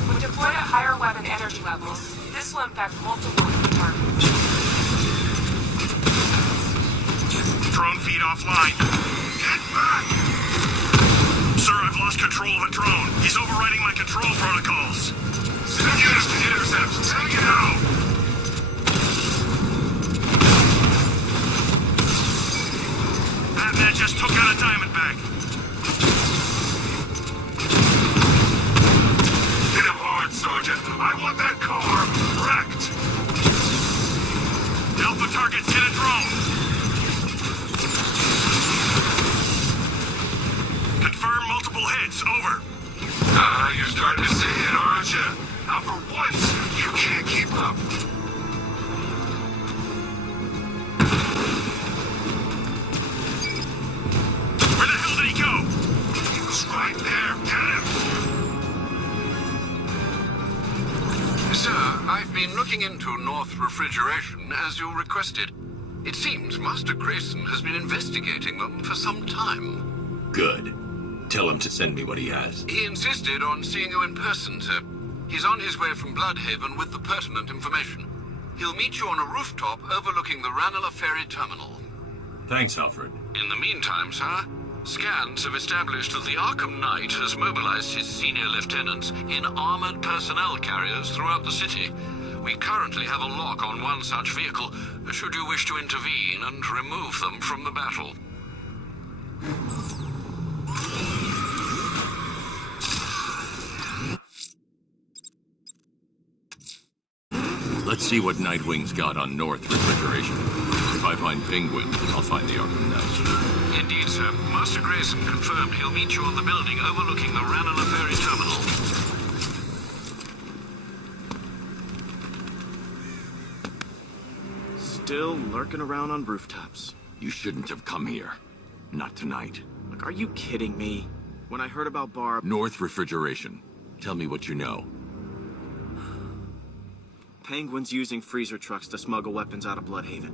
When deployed at higher weapon energy levels, this will infect multiple targets. Drone feed offline. Get back! Sir, I've lost control of a drone. He's overriding my control protocols. Send units to intercept. Take it out! Batman just took out a Diamondback. Hit him hard, Sergeant. I want that car wrecked. Alpha targets hit a drone. Confirm multiple hits. Over. You're starting to see it, aren't you? Now for once, you can't keep up. Where the hell did he go? He was right there. Get him! Sir, I've been looking into North Refrigeration as you requested. It seems Master Grayson has been investigating them for some time. Good. Tell him to send me what he has. He insisted on seeing you in person, sir. He's on his way from Bloodhaven with the pertinent information. He'll meet you on a rooftop overlooking the Ranelagh Ferry Terminal. Thanks, Alfred. In the meantime, sir, scans have established that the Arkham Knight has mobilized his senior lieutenants in armored personnel carriers throughout the city. We currently have a lock on one such vehicle, should you wish to intervene and remove them from the battle. Let's see what Nightwing's got on North Refrigeration. If I find Penguin, I'll find the Arkham Knight. Indeed, sir. Master Grayson confirmed he'll meet you on the building overlooking the Ranelagh Ferry Terminal. Still lurking around on rooftops. You shouldn't have come here. Not tonight. Look, are you kidding me? When I heard about Barb... North Refrigeration. Tell me what you know. Penguin's using freezer trucks to smuggle weapons out of Bloodhaven.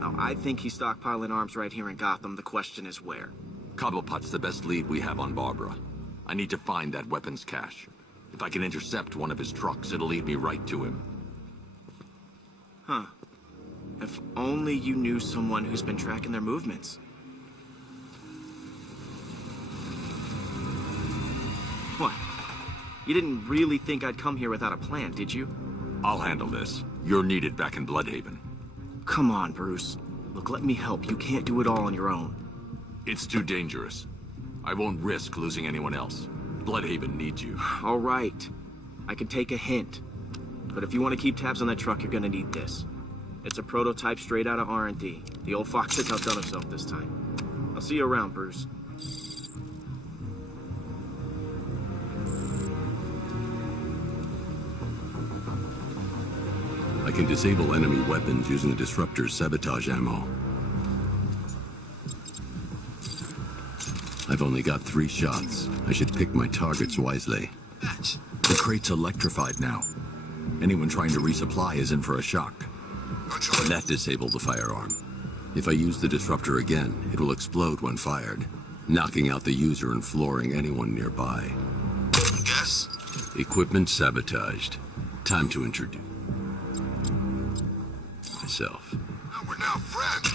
Now, I think he's stockpiling arms right here in Gotham. The question is where. Cobblepot's the best lead we have on Barbara. I need to find that weapons cache. If I can intercept one of his trucks, it'll lead me right to him. Huh. If only you knew someone who's been tracking their movements. What? You didn't really think I'd come here without a plan, did you? I'll handle this. You're needed back in Bloodhaven. Come on, Bruce. Look, let me help. You can't do it all on your own. It's too dangerous. I won't risk losing anyone else. Bloodhaven needs you. All right. I can take a hint. But if you want to keep tabs on that truck, you're gonna need this. It's a prototype straight out of R&D. The old fox has outdone himself this time. I'll see you around, Bruce. I can disable enemy weapons using the disruptor's sabotage ammo. I've only got 3 shots. I should pick my targets wisely. The crate's electrified now. Anyone trying to resupply is in for a shock. That disabled the firearm. If I use the disruptor again, it will explode when fired, knocking out the user and flooring anyone nearby. Yes? Equipment sabotaged. Time to introduce. myself. We're now friends.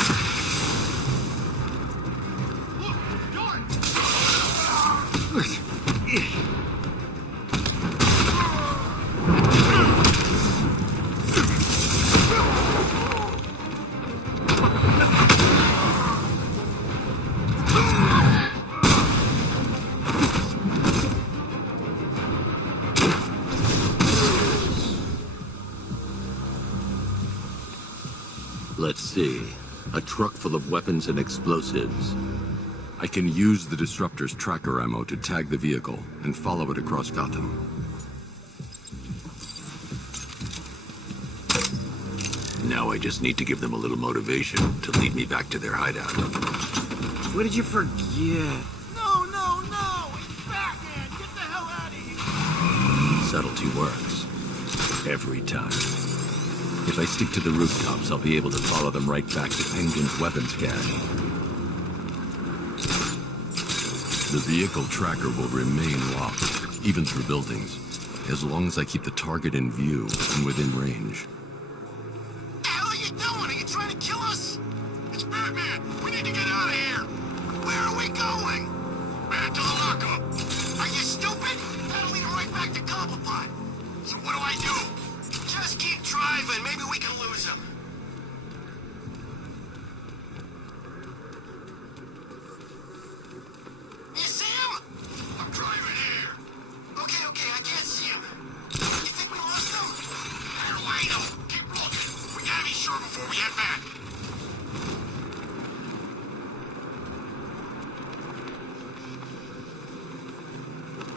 Let's see. A truck full of weapons and explosives. I can use the Disruptor's tracker ammo to tag the vehicle and follow it across Gotham. Now I just need to give them a little motivation to lead me back to their hideout. What did you forget? No, no, no! It's Batman! Get the hell out of here! Subtlety works. Every time. If I stick to the rooftops, I'll be able to follow them right back to Penguin's weapons cache. The vehicle tracker will remain locked, even through buildings, as long as I keep the target in view and within range. What the hell are you doing? Are you trying to kill us? It's Batman! We need to get out of here! Where are we going? Back to the lockup! Are you stupid? That'll lead right back to Cobblepot! So what do I do? Just keep driving. Maybe we can lose him. You see him? I'm driving here. Okay, I can't see him. You think we lost him? How do I know? Keep looking. We gotta be sure before we head back.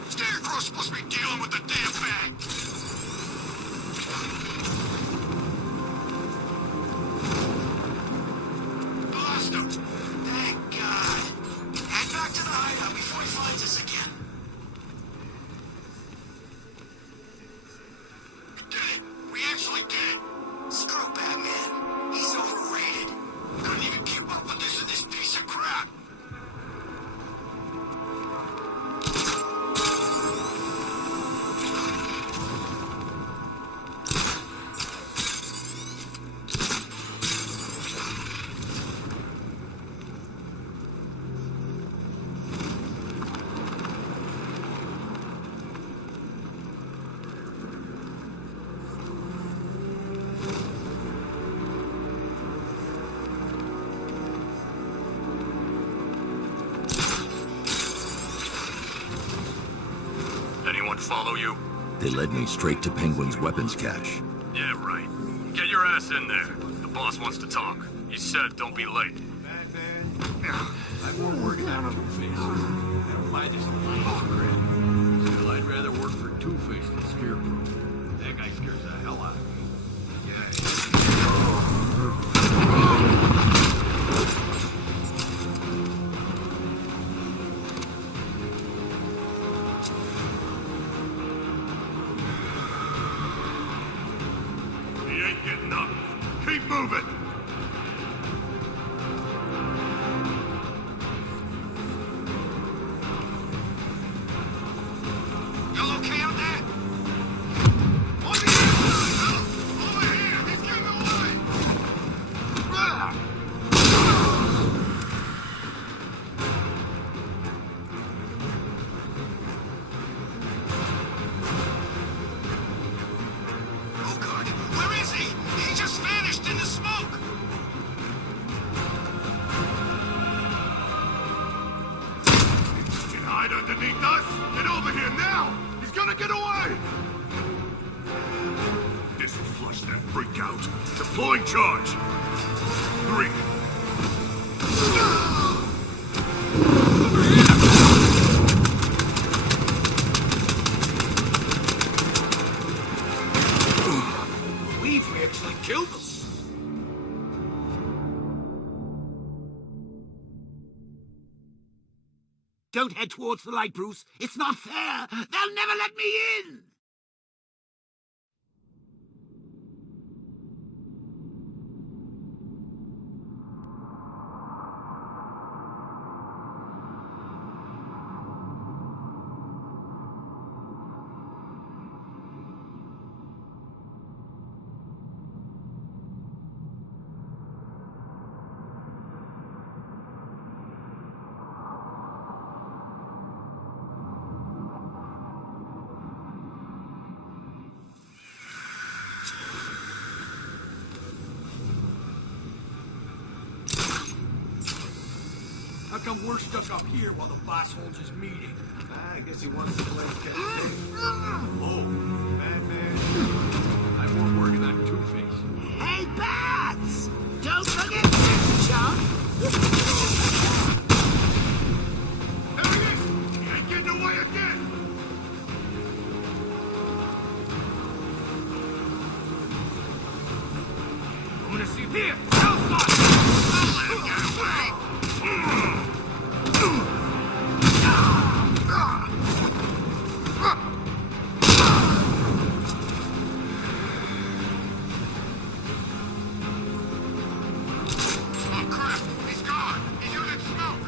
Scarecrow's supposed to be dealing with the damn bag. Lost him. Thank God. Head back to the hideout before he finds us again. We did it. We actually did it. Screw Batman. He's overrated. Couldn't even keep up with this in this piece of crap. Anyone follow you? They led me straight to Penguin's weapons cache. Yeah, right. Get your ass in there. The boss wants to talk. He said don't be late. I'm more worried about Two-Face. I don't buy this alliance we're in. Still, I'd rather work for Two-Face than Scarecrow. That guy scares the hell out of me. He ain't getting up. Keep moving. Y'all okay out there? Over here! Over here! He's getting away! Oh God! Where is he? He just vanished in the smoke! He can hide underneath us! Get over here now! He's gonna get away! Disenflush that freak out. Deploying charge. 3. We actually killed them. Don't head towards the light, Bruce. It's not fair. They'll never let me in. How come we're stuck up here while the boss holds his meeting? I guess he wants to play catch. Oh, Batman. I won't work on that Two-Face. Hey, Bats! Don't forget this, chump! There he is! He ain't getting away again! I'm gonna see here! Outside! Don't let him get away! Oh crap! He's gone! He's using smoke!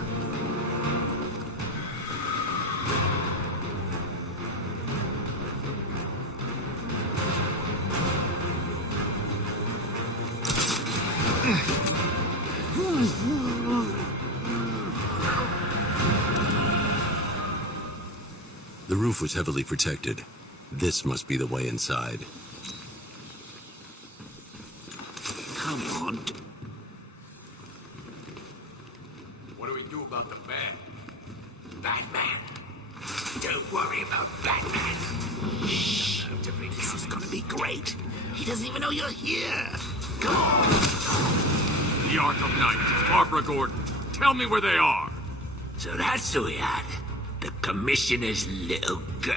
The roof was heavily protected. This must be the way inside. Come on. What do we do about the bag? Batman. Don't worry about Batman. Shh. This is gonna be great. He doesn't even know you're here. Come on. The Arkham Knight, Barbara Gordon. Tell me where they are. So that's who we had. The commissioner's little girl.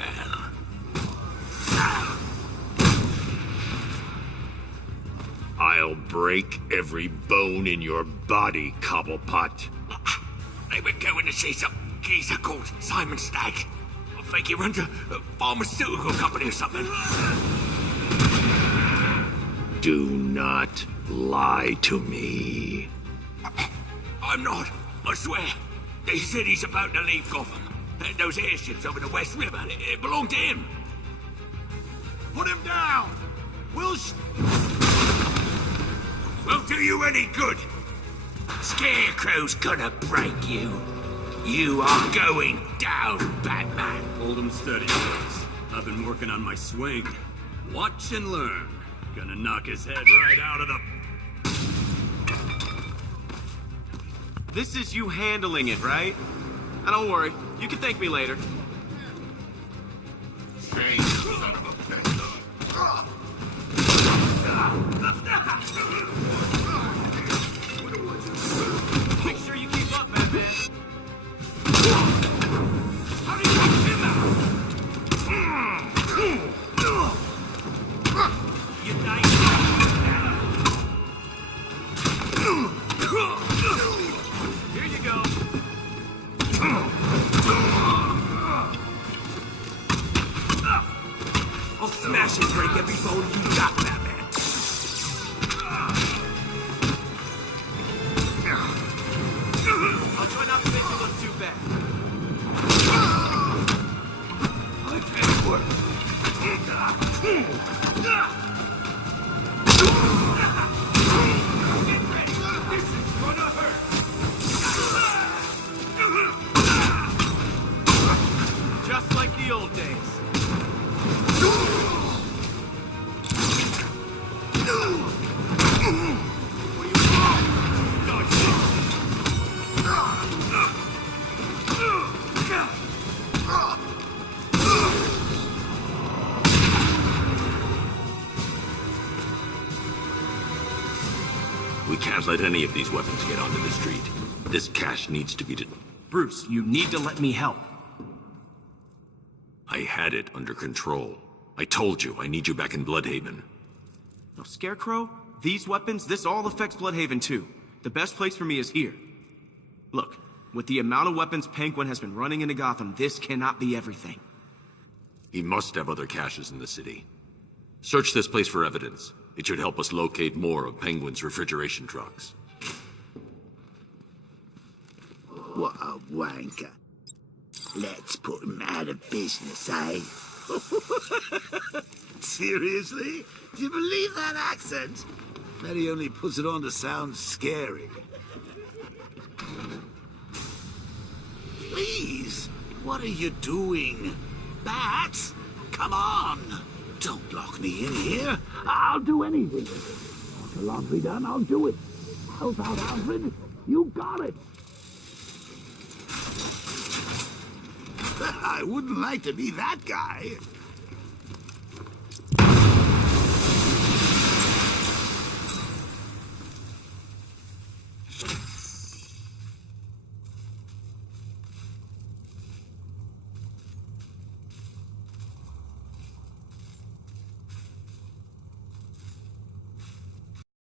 I'll break every bone in your body, Cobblepot. They were going to see some geezer called Simon Stagg. I think he runs a pharmaceutical company or something. Do not lie to me. I'm not. I swear. They said he's about to leave Gotham. Those airships over the West River, it belonged to him. Put him down! Won't do you any good. Scarecrow's gonna break you. You are going down, Batman. Hold him steady, boys. I've been working on my swing. Watch and learn. Gonna knock his head right out of the... This is you handling it, right? And don't worry, you can thank me later. Son of a bitch. Make sure you keep up, Batman. How do you knock him out? You dying? Here you go. I'll smash and break every bone you got, Batman. I'll try not to make you look too bad. I've had work. Get ready. This is gonna hurt. Just like the old days. We can't let any of these weapons get onto the street. This cash needs to be... Bruce, you need to let me help. I had it under control. I told you, I need you back in Bloodhaven. No, Scarecrow, these weapons, this all affects Bloodhaven too. The best place for me is here. Look, with the amount of weapons Penguin has been running into Gotham, this cannot be everything. He must have other caches in the city. Search this place for evidence. It should help us locate more of Penguin's refrigeration trucks. What a wanker. Let's put him out of business, eh? Seriously? Do you believe that accent? Bet he only puts it on to sound scary. Please, what are you doing? Bats, come on! Don't lock me in here. I'll do anything. Want the laundry done? I'll do it. Help out, Alfred. You got it. I wouldn't like to be that guy.